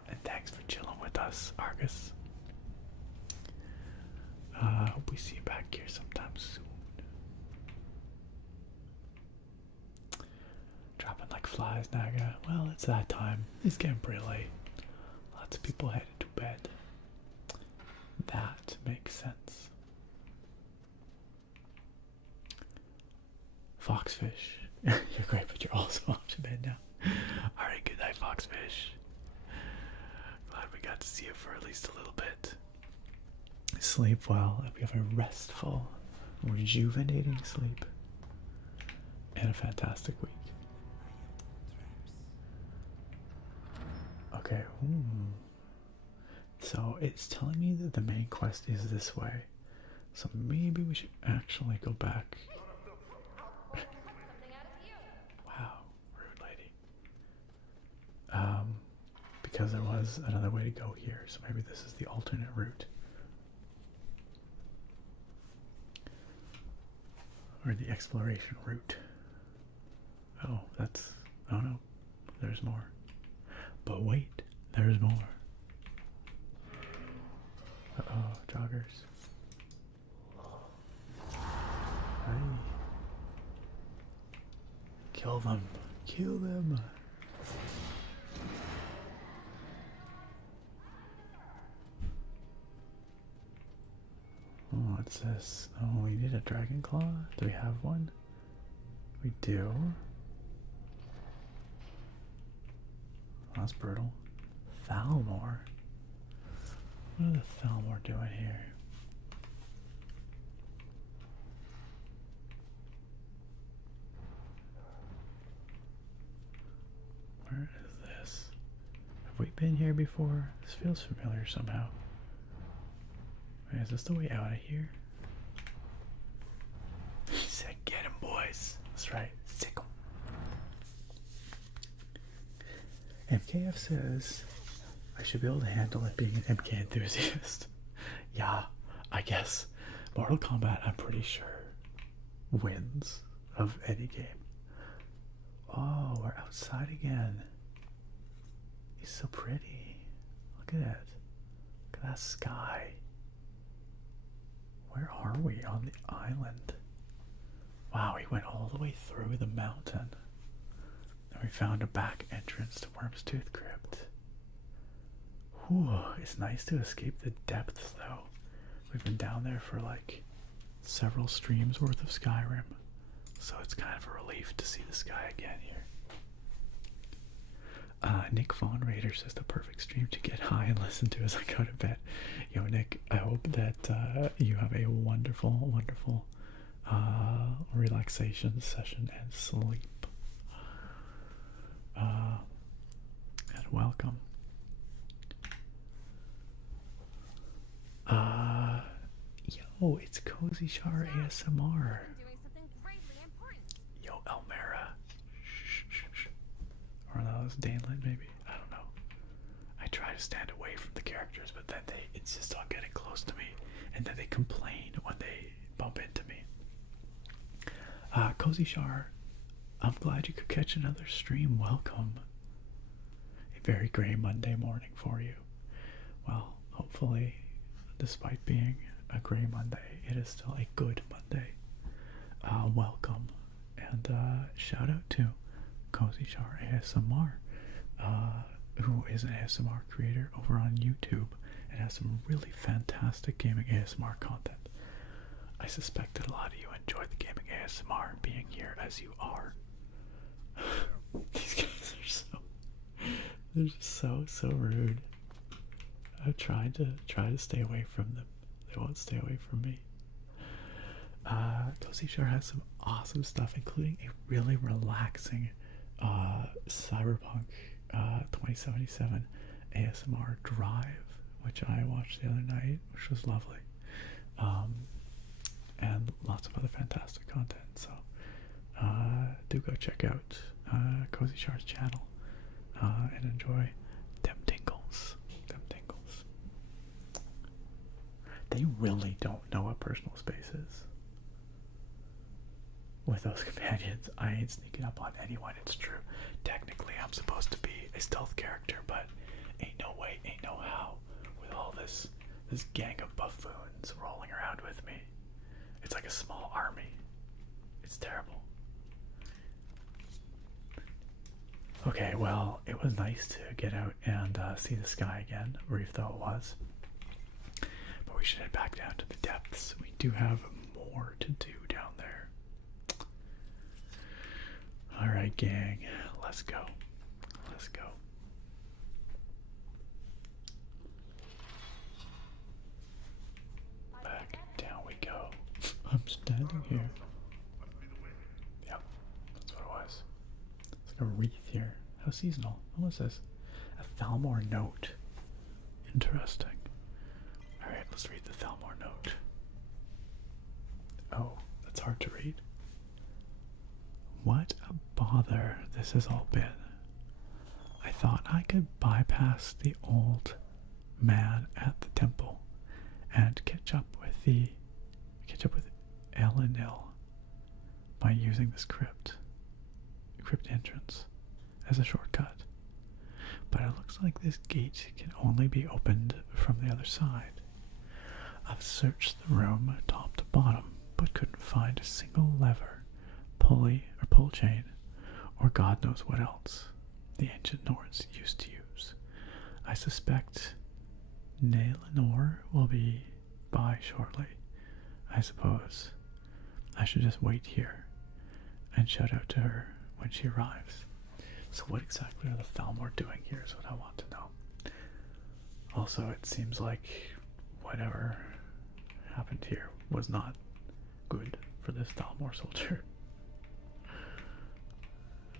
And thanks for chilling with us, Argus. Hope we see you back here sometime soon. Dropping like flies, Naga. Well, it's that time. It's getting pretty late. Lots of people headed to bed. That makes sense. Foxfish. You're great, but you're also off to bed now. Alright, good night, Foxfish. Glad we got to see you for at least a little bit. Sleep well. Hope you have a restful, rejuvenating sleep. And a fantastic week. Okay. Ooh. So it's telling me that the main quest is this way. So maybe we should actually go back. Wow, rude lady. Because there was another way to go here, so maybe this is the alternate route. Or the exploration route. Oh, that's... oh no, there's more. But wait, there's more. Uh-oh, joggers. Hey. Kill them. Kill them. Oh, what's this? Oh, we need a dragon claw? Do we have one? We do. Oh, that's brutal. Thalmor. What are the Thalmor doing here? Where is this? Have we been here before? This feels familiar somehow. Wait, is this the way out of here? He said, get him, boys. That's right. Sick 'em. MKF says I should be able to handle it being an MK enthusiast. Yeah, I guess. Mortal Kombat, I'm pretty sure, wins of any game. Oh, we're outside again. He's so pretty. Look at it. Look at that sky. Where are we on the island? Wow, we went all the way through the mountain. And we found a back entrance to Worm's Tooth Crypt. Whew, it's nice to escape the depths though. We've been down there for like several streams worth of Skyrim. So it's kind of a relief to see the sky again here. Nick Von Raider says the perfect stream to get high and listen to as I go to bed. Yo, Nick, I hope that you have a wonderful, wonderful relaxation session and sleep. And welcome. Yo, it's Cozy Shar ASMR. Doing something greatly important. Yo, Elmera. Shh, shh, shh. Or that was Danelin, maybe? I don't know. I try to stand away from the characters, but then they insist on getting close to me, and then they complain when they bump into me. Cozy Shar, I'm glad you could catch another stream. Welcome. A very gray Monday morning for you. Well, hopefully, despite being a gray Monday, it is still a good Monday. Welcome, and shout out to Cozy Shar ASMR, who is an ASMR creator over on YouTube and has some really fantastic gaming ASMR content. I suspect that a lot of you enjoy the gaming ASMR being here as you are. These guys are they're just so rude. I've tried to stay away from them. They won't stay away from me. Cozy Shar has some awesome stuff, including a really relaxing Cyberpunk 2077 ASMR drive, which I watched the other night, which was lovely. And lots of other fantastic content. So do go check out Cozy Shar's channel and enjoy them tingles. They really don't know what personal space is. With those companions, I ain't sneaking up on anyone. It's true. Technically, I'm supposed to be a stealth character, but ain't no way, ain't no how, with all this gang of buffoons rolling around with me. It's like a small army. It's terrible. Okay, well, it was nice to get out and see the sky again, brief though it was. But we should head back down to the depths. We do have more to do down there. Alright, gang, let's go. Let's go. Back down we go. I'm standing here. Yep, that's what it was. It's like a wreath here. How seasonal. What was this? A Thalmor note. Interesting. Alright, let's read the Thalmor note. Oh, that's hard to read. What a bother this has all been. I thought I could bypass the old man at the temple and catch up with Elenil by using this crypt entrance as a shortcut. But it looks like this gate can only be opened from the other side. I've searched the room top to bottom, but couldn't find a single lever, pulley, or pull chain, or God knows what else the ancient Nords used to use. I suspect Naelinor will be by shortly. I suppose I should just wait here and shout out to her when she arrives. So what exactly are the Thalmor doing here is what I want to know. Also, it seems like whatever happened here was not good for this Thalmor soldier.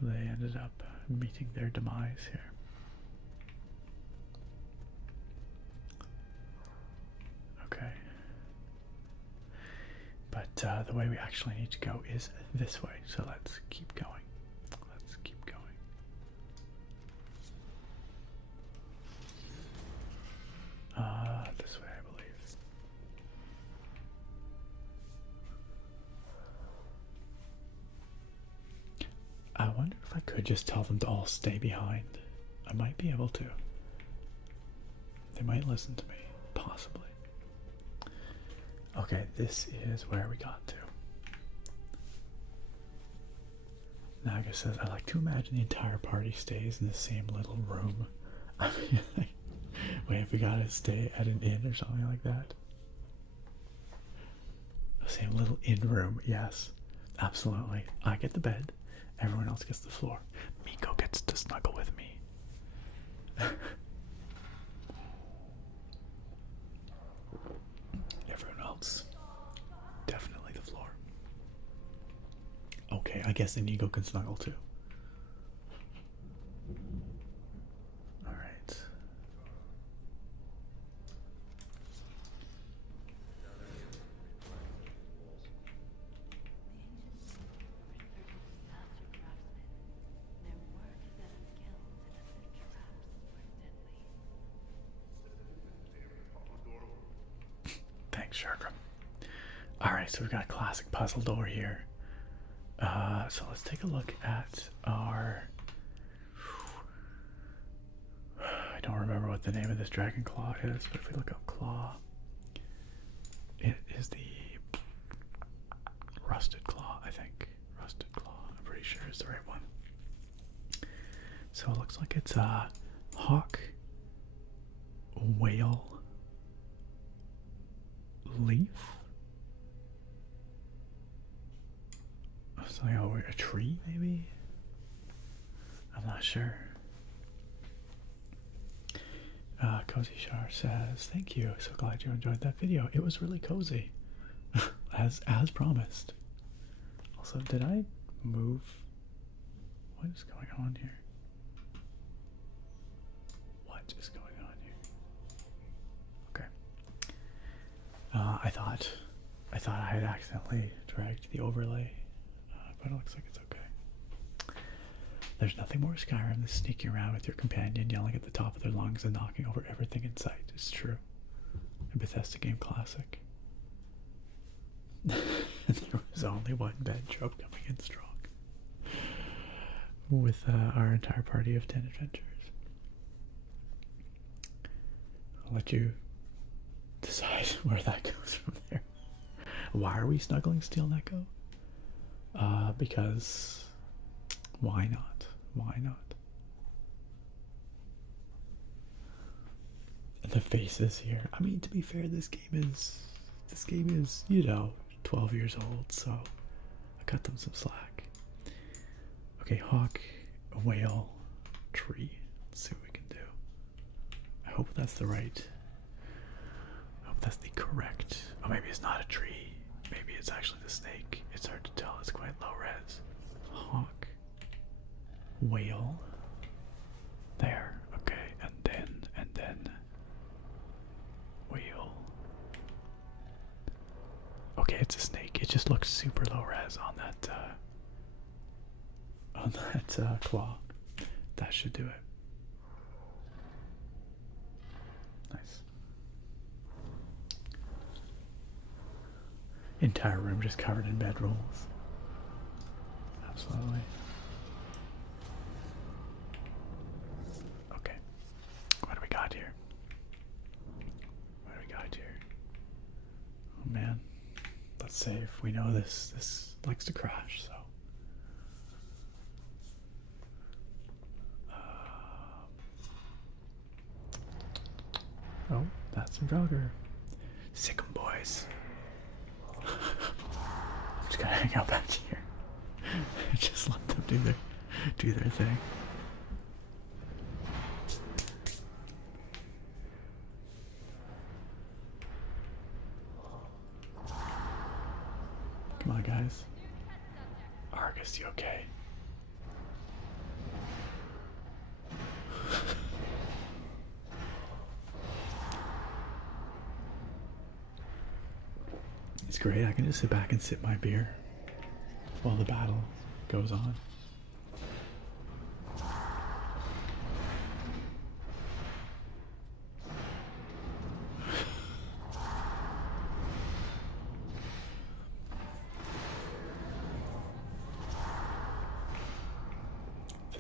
They ended up meeting their demise here. Okay. But the way we actually need to go is this way, so let's keep going. Let's keep going. wonder if I could just tell them to all stay behind. I might be able to. They might listen to me, possibly. Okay, this is where we got to. Naga says, I like to imagine the entire party stays in the same little room. I mean, like, wait, if we gotta stay at an inn or something like that. The same little inn room, yes. Absolutely. I get the bed, everyone else gets the floor. Miko gets to snuggle with me. Everyone else, definitely the floor. Okay, I guess Inigo can snuggle too. Alright. Thanks, Shergrim. Alright, so we've got a classic puzzle door here. So let's take a look at our... I don't remember what the name of this dragon claw is, but if we look up claw, it is the rusted claw, I think. Rusted claw, I'm pretty sure is the right one. So it looks like it's a hawk, whale, leaf. Something over a tree, maybe? I'm not sure. Cozy Shar says, thank you. So glad you enjoyed that video. It was really cozy. as promised. Also, did I move? What is going on here? What is going on here? Okay. I thought I had accidentally dragged the overlay. But it looks like it's okay. There's nothing more Skyrim than sneaking around with your companion, yelling at the top of their lungs and knocking over everything in sight. It's true. A Bethesda game classic. There was only one bed trope coming in strong. With our entire party of 10 adventurers. I'll let you decide where that goes from there. Why are we snuggling Steel Neko? Because why not? Why not? And the faces here. I mean, to be fair, this game is, you know, 12 years old, so I cut them some slack. Okay, hawk, a whale, tree. Let's see what we can do. I hope that's the right. I hope that's the correct. Oh, maybe it's not a tree. Maybe it's actually the snake. It's hard to tell. It's quite low res. Hawk. Whale. There. Okay. And then. Whale. Okay, it's a snake. It just looks super low res on that, claw. That should do it. Nice. Entire room just covered in bedrolls. Absolutely. Okay. What do we got here? Oh man. Let's save. We know this likes to crash, so. Oh, that's some jogger. Sick 'em, boys. I'm just gonna hang out back here. Just let them do their thing. Come on, guys. Argus, you okay? It's great. I can just sit back and sip my beer while the battle goes on.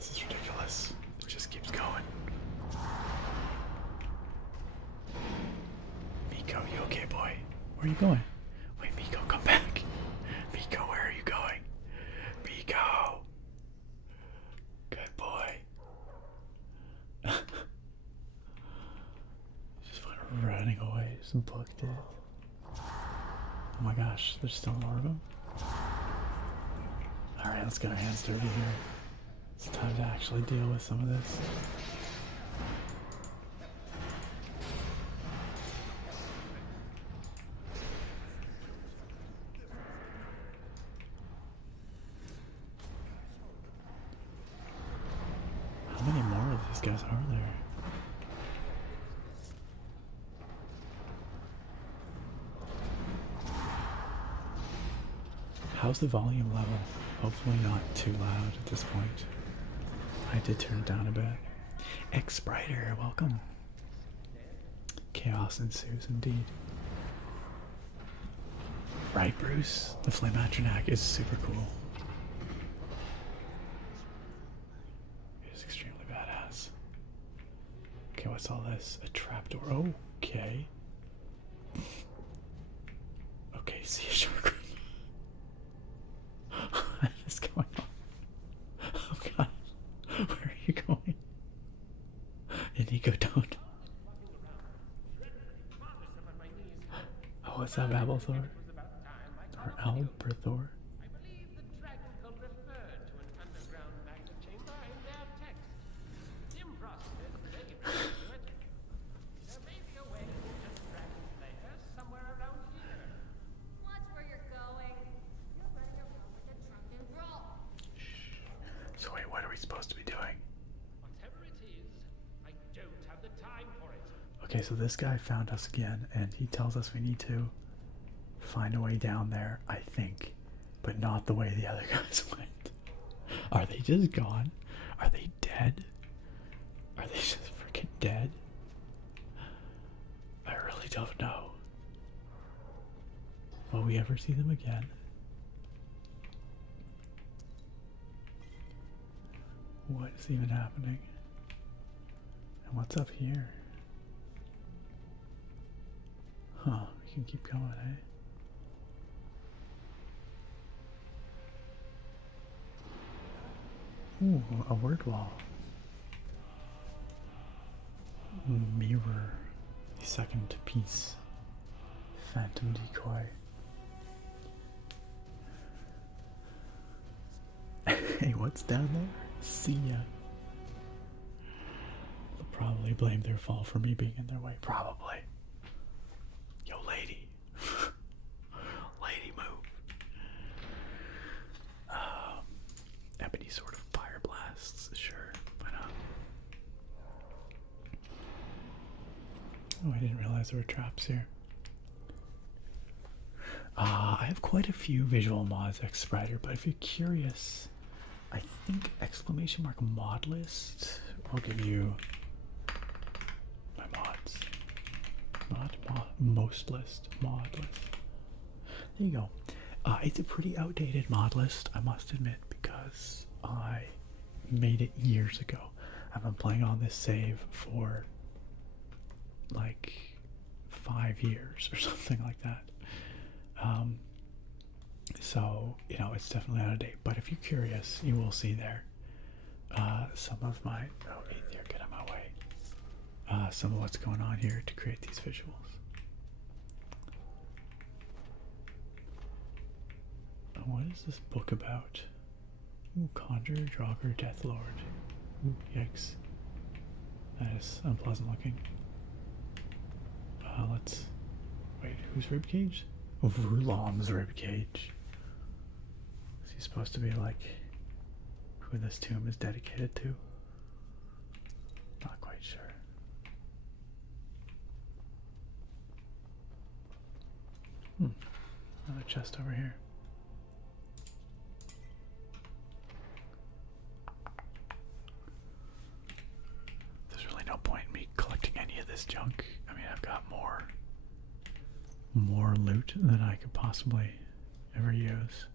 This is ridiculous. It just keeps going. Miko, you okay, boy? Where are you going? Wait, Miko, come back. Miko, where are you going? Miko! Good boy. Just went running away. Just booked it. Oh my gosh, there's still more of them? Alright, let's get our hands dirty here. It's time to actually deal with some of this. How many more of these guys are there? How's the volume level? Hopefully not too loud at this point. I did turn it down a bit. X-Brighter, welcome. Chaos ensues indeed. Right, Bruce? The Flame Atronac is super cool. It is extremely badass. Okay, what's all this? A trapdoor. Okay. Okay, see a shark. What is going on? Oh god. Where are you going? Inigo, don't. Oh, what's that, Babblethor? Or Alberthor? I believe the dragon cult referred to an underground magnet chamber in their text. Dim process may be to it. There may be a way to dragon players somewhere around here. Watch where you're going. You're running around like a drunken brawl. So wait, what are we supposed to be doing? Whatever it is, I don't have the time for it. Okay, so this guy found us again, and he tells us we need to find a way down there, I think, but not the way the other guys went. Are they just gone? Are they dead? Are they just freaking dead? I really don't know. Will we ever see them again? What is even happening? And what's up here? Huh, we can keep going, eh? Ooh, a word wall. Mirror. The second piece. Phantom decoy. Hey, what's down there? See ya. They'll probably blame their fall for me being in their way. Probably. Yo, lady. Lady, move. Ebony sort of fire blasts. Sure, why not? Oh, I didn't realize there were traps here. I have quite a few visual mods, X-Sprider, but if you're curious, I think exclamation mark mod list. I'll give you my mods. Most list. Mod list. There you go. It's a pretty outdated mod list, I must admit, because I made it years ago. I've been playing on this save for like 5 years or something like that. So, you know, it's definitely out of date. But if you're curious, you will see there some of my... Oh, Aether, get out of my way. Some of what's going on here to create these visuals. What is this book about? Ooh, Conjurer, Draugr, Death Lord. Ooh, yikes. That is unpleasant looking. Let's... Wait, whose ribcage? Oh, Vrulon's ribcage. Is he supposed to be like who this tomb is dedicated to? Not quite sure. Another chest over here. There's really no point in me collecting any of this junk. I mean, I've got more loot than I could possibly ever use.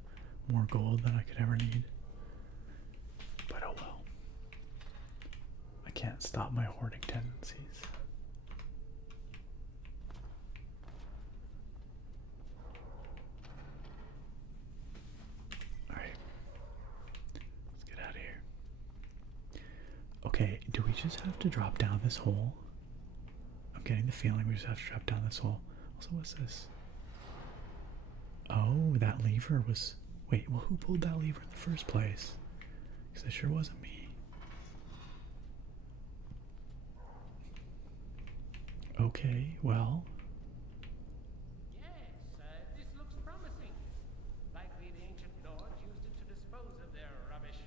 More gold than I could ever need. But oh well. can't stop my hoarding tendencies. Alright. Let's get out of here. Okay, do we just have to drop down this hole? I'm getting the feeling we just have to drop down this hole. Also, what's this? Oh, that lever was... Wait, well, who pulled that lever in the first place? Because it sure wasn't me. Okay, well... Yes, this looks promising. Likely the ancient lords used it to dispose of their rubbish.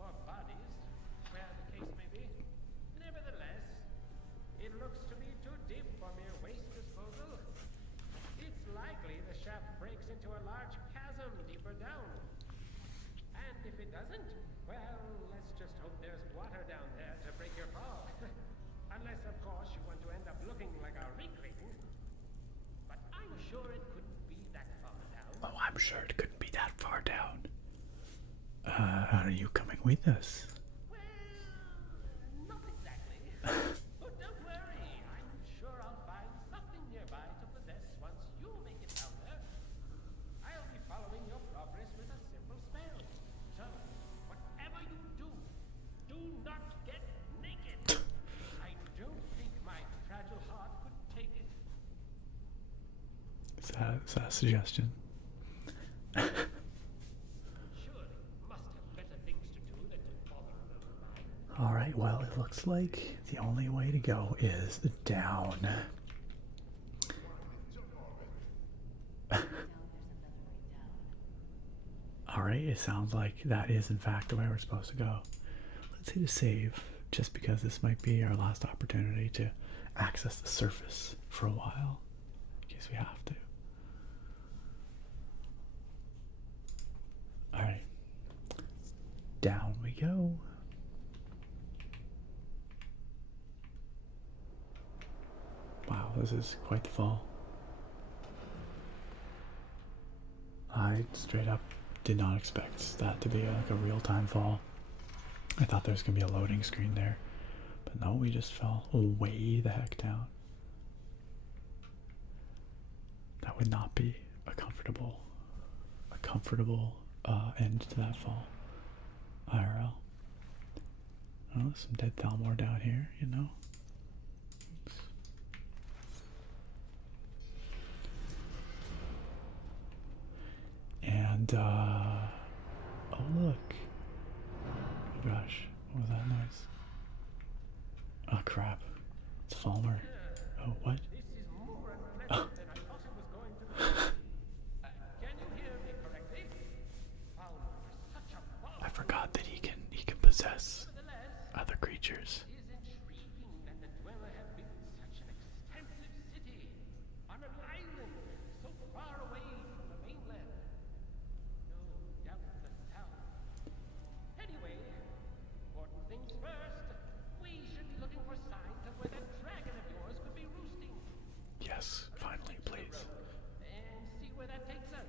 Or bodies, where the case may be. Nevertheless, it looks to me too deep for mere waste disposal. It's likely the shaft breaks into a large chasm deeper down. And if it doesn't, well, let's just hope there's water down there to break your fall. Unless, of course, you want to end up looking like a weakling. But I'm sure it couldn't be that far down. Oh, I'm sure it couldn't be that far down. Are you coming with us? Well, not exactly. But don't worry, I'm sure I'll find something nearby to possess once you make it down there. I'll be following your progress with a simple spell. So, whatever you do, do not get naked. I don't think my fragile heart could take it. Is that a suggestion? Surely must have better things to do than to bother about mine. Alright, well, it looks like the only way to go is down. Alright, it sounds like that is in fact the way we're supposed to go. Let's hit a save, just because this might be our last opportunity to access the surface for a while, in case we have to. Alright, down we go. Wow, this is quite the fall. I straight up did not expect that to be like a real-time fall. I thought there was going to be a loading screen there. But no, we just fell way the heck down. That would not be a comfortable end to that fall. IRL. Oh, some dead Thalmor down here, you know. Oops. And, oh look. Oh gosh, what was that noise? Oh crap, it's Falmer. Oh, what? This is more unpleasant than I thought it was going to be. Can you hear me correctly? Falmer is such a bother. I forgot that he can possess Nevertheless, other creatures. it is intriguing that the dweller have built such an extensive city on an island so far away from the mainland. No doubt the south. Anyway, important things first. We should be looking for signs of where that dragon of yours could be roosting. Yes, finally, please. And see where that takes us.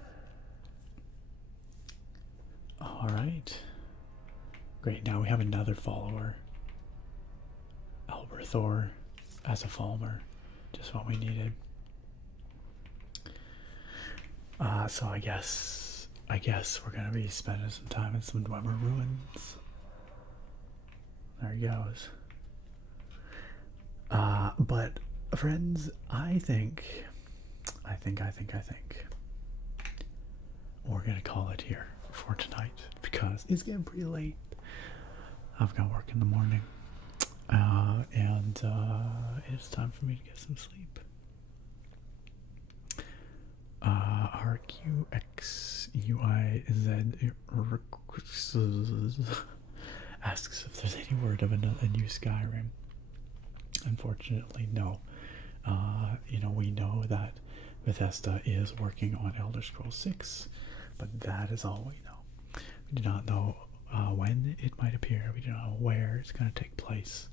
Alright. Great, now we have another follower. Alberthor as a Falmer. Just what we needed. So I guess we're gonna be spending some time in some Dwemer ruins. There he goes. But friends, I think we're gonna call it here for tonight because it's getting pretty late. I've got work in the morning, and it's time for me to get some sleep. RQXUIZ asks if there's any word of a new Skyrim. Unfortunately, no. We know that Bethesda is working on Elder Scrolls 6, but that is all we know. We do not know when it might appear. We do not know where it's going to take place.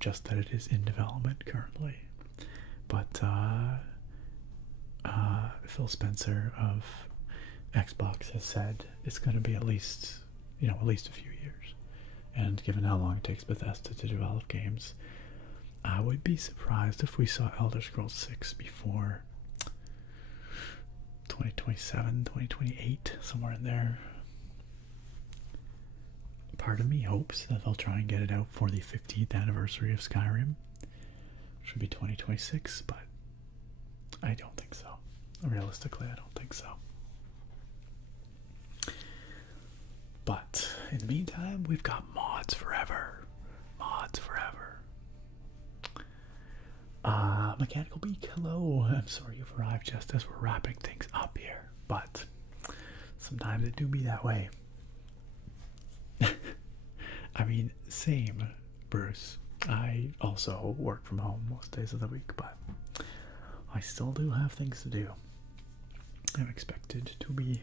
Just that it is in development currently. But Phil Spencer of Xbox has said it's going to be at least a few years, And given how long it takes Bethesda to develop games, I would be surprised if we saw Elder Scrolls 6 before 2027, 2028, somewhere in there. Part of me hopes that they'll try and get it out for the 50th anniversary of Skyrim, which would be 2026, but I don't think so. Realistically, I don't think so. But in the meantime, we've got mods forever. Mods forever. Mechanical Beak, hello. I'm sorry you've arrived just as we're wrapping things up here, but sometimes it do be that way. I mean, same, Bruce. I also work from home most days of the week, but I still do have things to do. I'm expected to be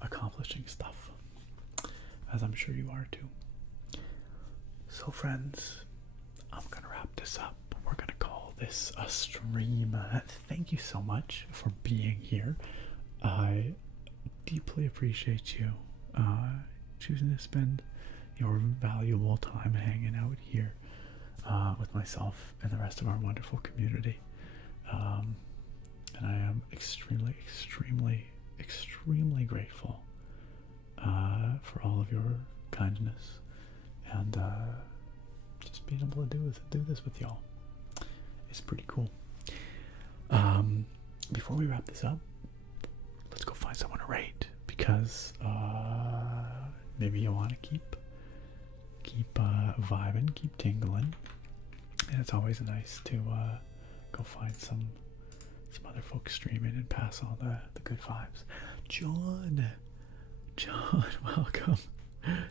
accomplishing stuff, as I'm sure you are too. So friends, I'm gonna wrap this up. We're gonna call this a stream. Thank you so much for being here. I deeply appreciate you choosing to spend your valuable time hanging out here with myself and the rest of our wonderful community. And I am extremely, extremely, extremely grateful for all of your kindness and just being able to do this with y'all. It's pretty cool. Before we wrap this up, let's go find someone to raid, because maybe you want to keep vibing, keep tingling, and it's always nice to go find some other folks streaming and pass on the good vibes. John, welcome.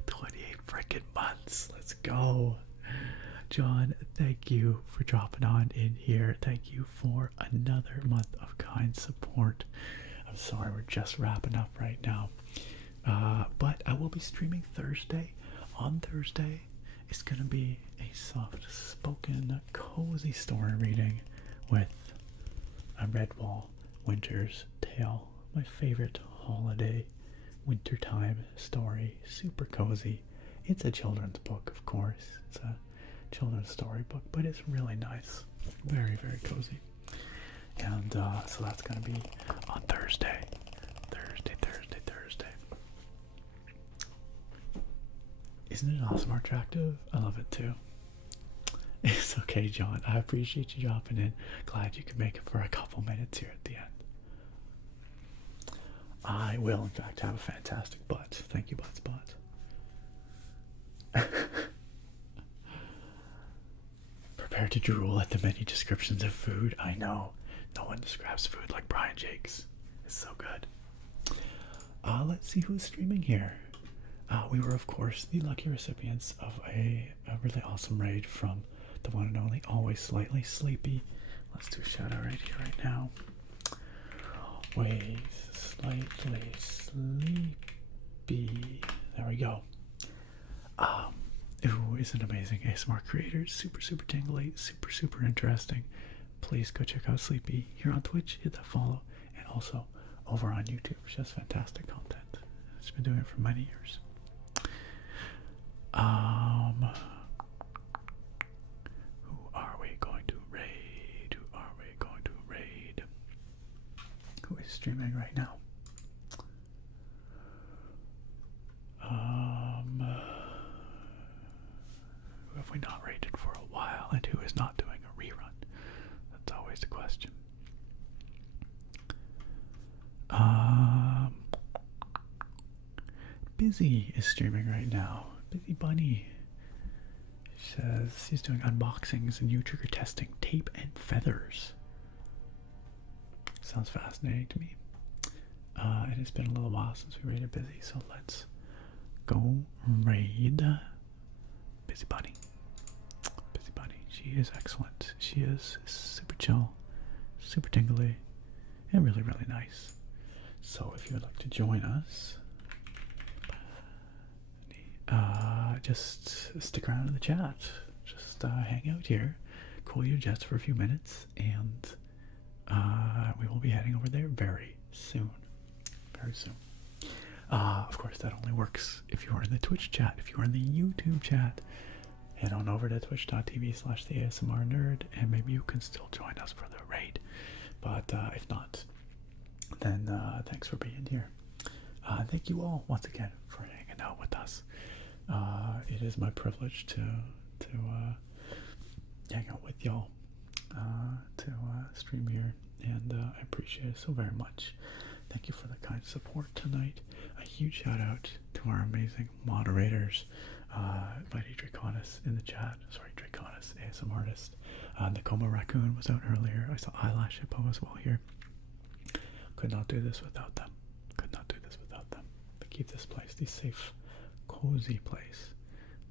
28 freaking months. Let's go. John, thank you for dropping on in here. Thank you for another month of kind support. I'm sorry we're just wrapping up right now. But I will be streaming Thursday. On Thursday, it's going to be a soft-spoken, cozy story reading with a Redwall Winter's Tale, my favorite holiday wintertime story. Super cozy. It's a children's book, of course. It's a children's storybook, but it's really nice. Very, very cozy. And so that's going to be on Thursday. Thursday. Isn't it awesome, attractive? I love it too. It's okay, John. I appreciate you dropping in. Glad you could make it for a couple minutes here at the end. I will, in fact, have a fantastic butt. Thank you, Butt. Prepare to drool at the many descriptions of food. I know. No one describes food like Brian Jakes. It's so good. Let's see who's streaming here. We were, of course, the lucky recipients of a really awesome raid from the one and only Always Slightly Sleepy. Let's do a shout out right here, right now. Always Slightly Sleepy. There we go. Who is an amazing ASMR creator. Super, super tingly. Super, super interesting. Please go check out Sleepy here on Twitch. Hit that follow. And also over on YouTube. She has fantastic content. She's been doing it for many years. Who are we going to raid? Who is streaming right now? Who have we not raided for a while, and who is not doing a rerun? That's always the question. Busy is streaming right now. Busy Bunny says he's doing unboxings and U-trigger testing tape and feathers. Sounds fascinating to me. And it's been a little while since we raided Busy, so let's go raid Busy Bunny. Busy Bunny. She is excellent. She is super chill, super tingly, and really, really nice. So if you would like to join us, just stick around in the chat. Just hang out here, cool your jets for a few minutes, and we will be heading over there very soon. Very soon. Of course, that only works if you are in the Twitch chat. If you are in the YouTube chat, head on over to twitch.tv/theasmrnerd, and maybe you can still join us for the raid. But if not, then thanks for being here. Thank you all once again for hanging out with us. It is my privilege to hang out with y'all, to stream here, and I appreciate it so very much. Thank you for the kind support tonight. A huge shout out to our amazing moderators, Mighty Draconis in the chat. Sorry, Draconis, ASM artist. Nakoma Raccoon was out earlier. I saw Eyelash Hippo as well here. Could not do this without them. Could not do this without them. They keep this place the safe, cozy place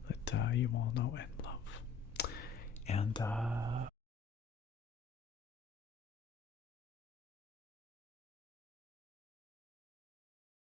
that you all know and love. And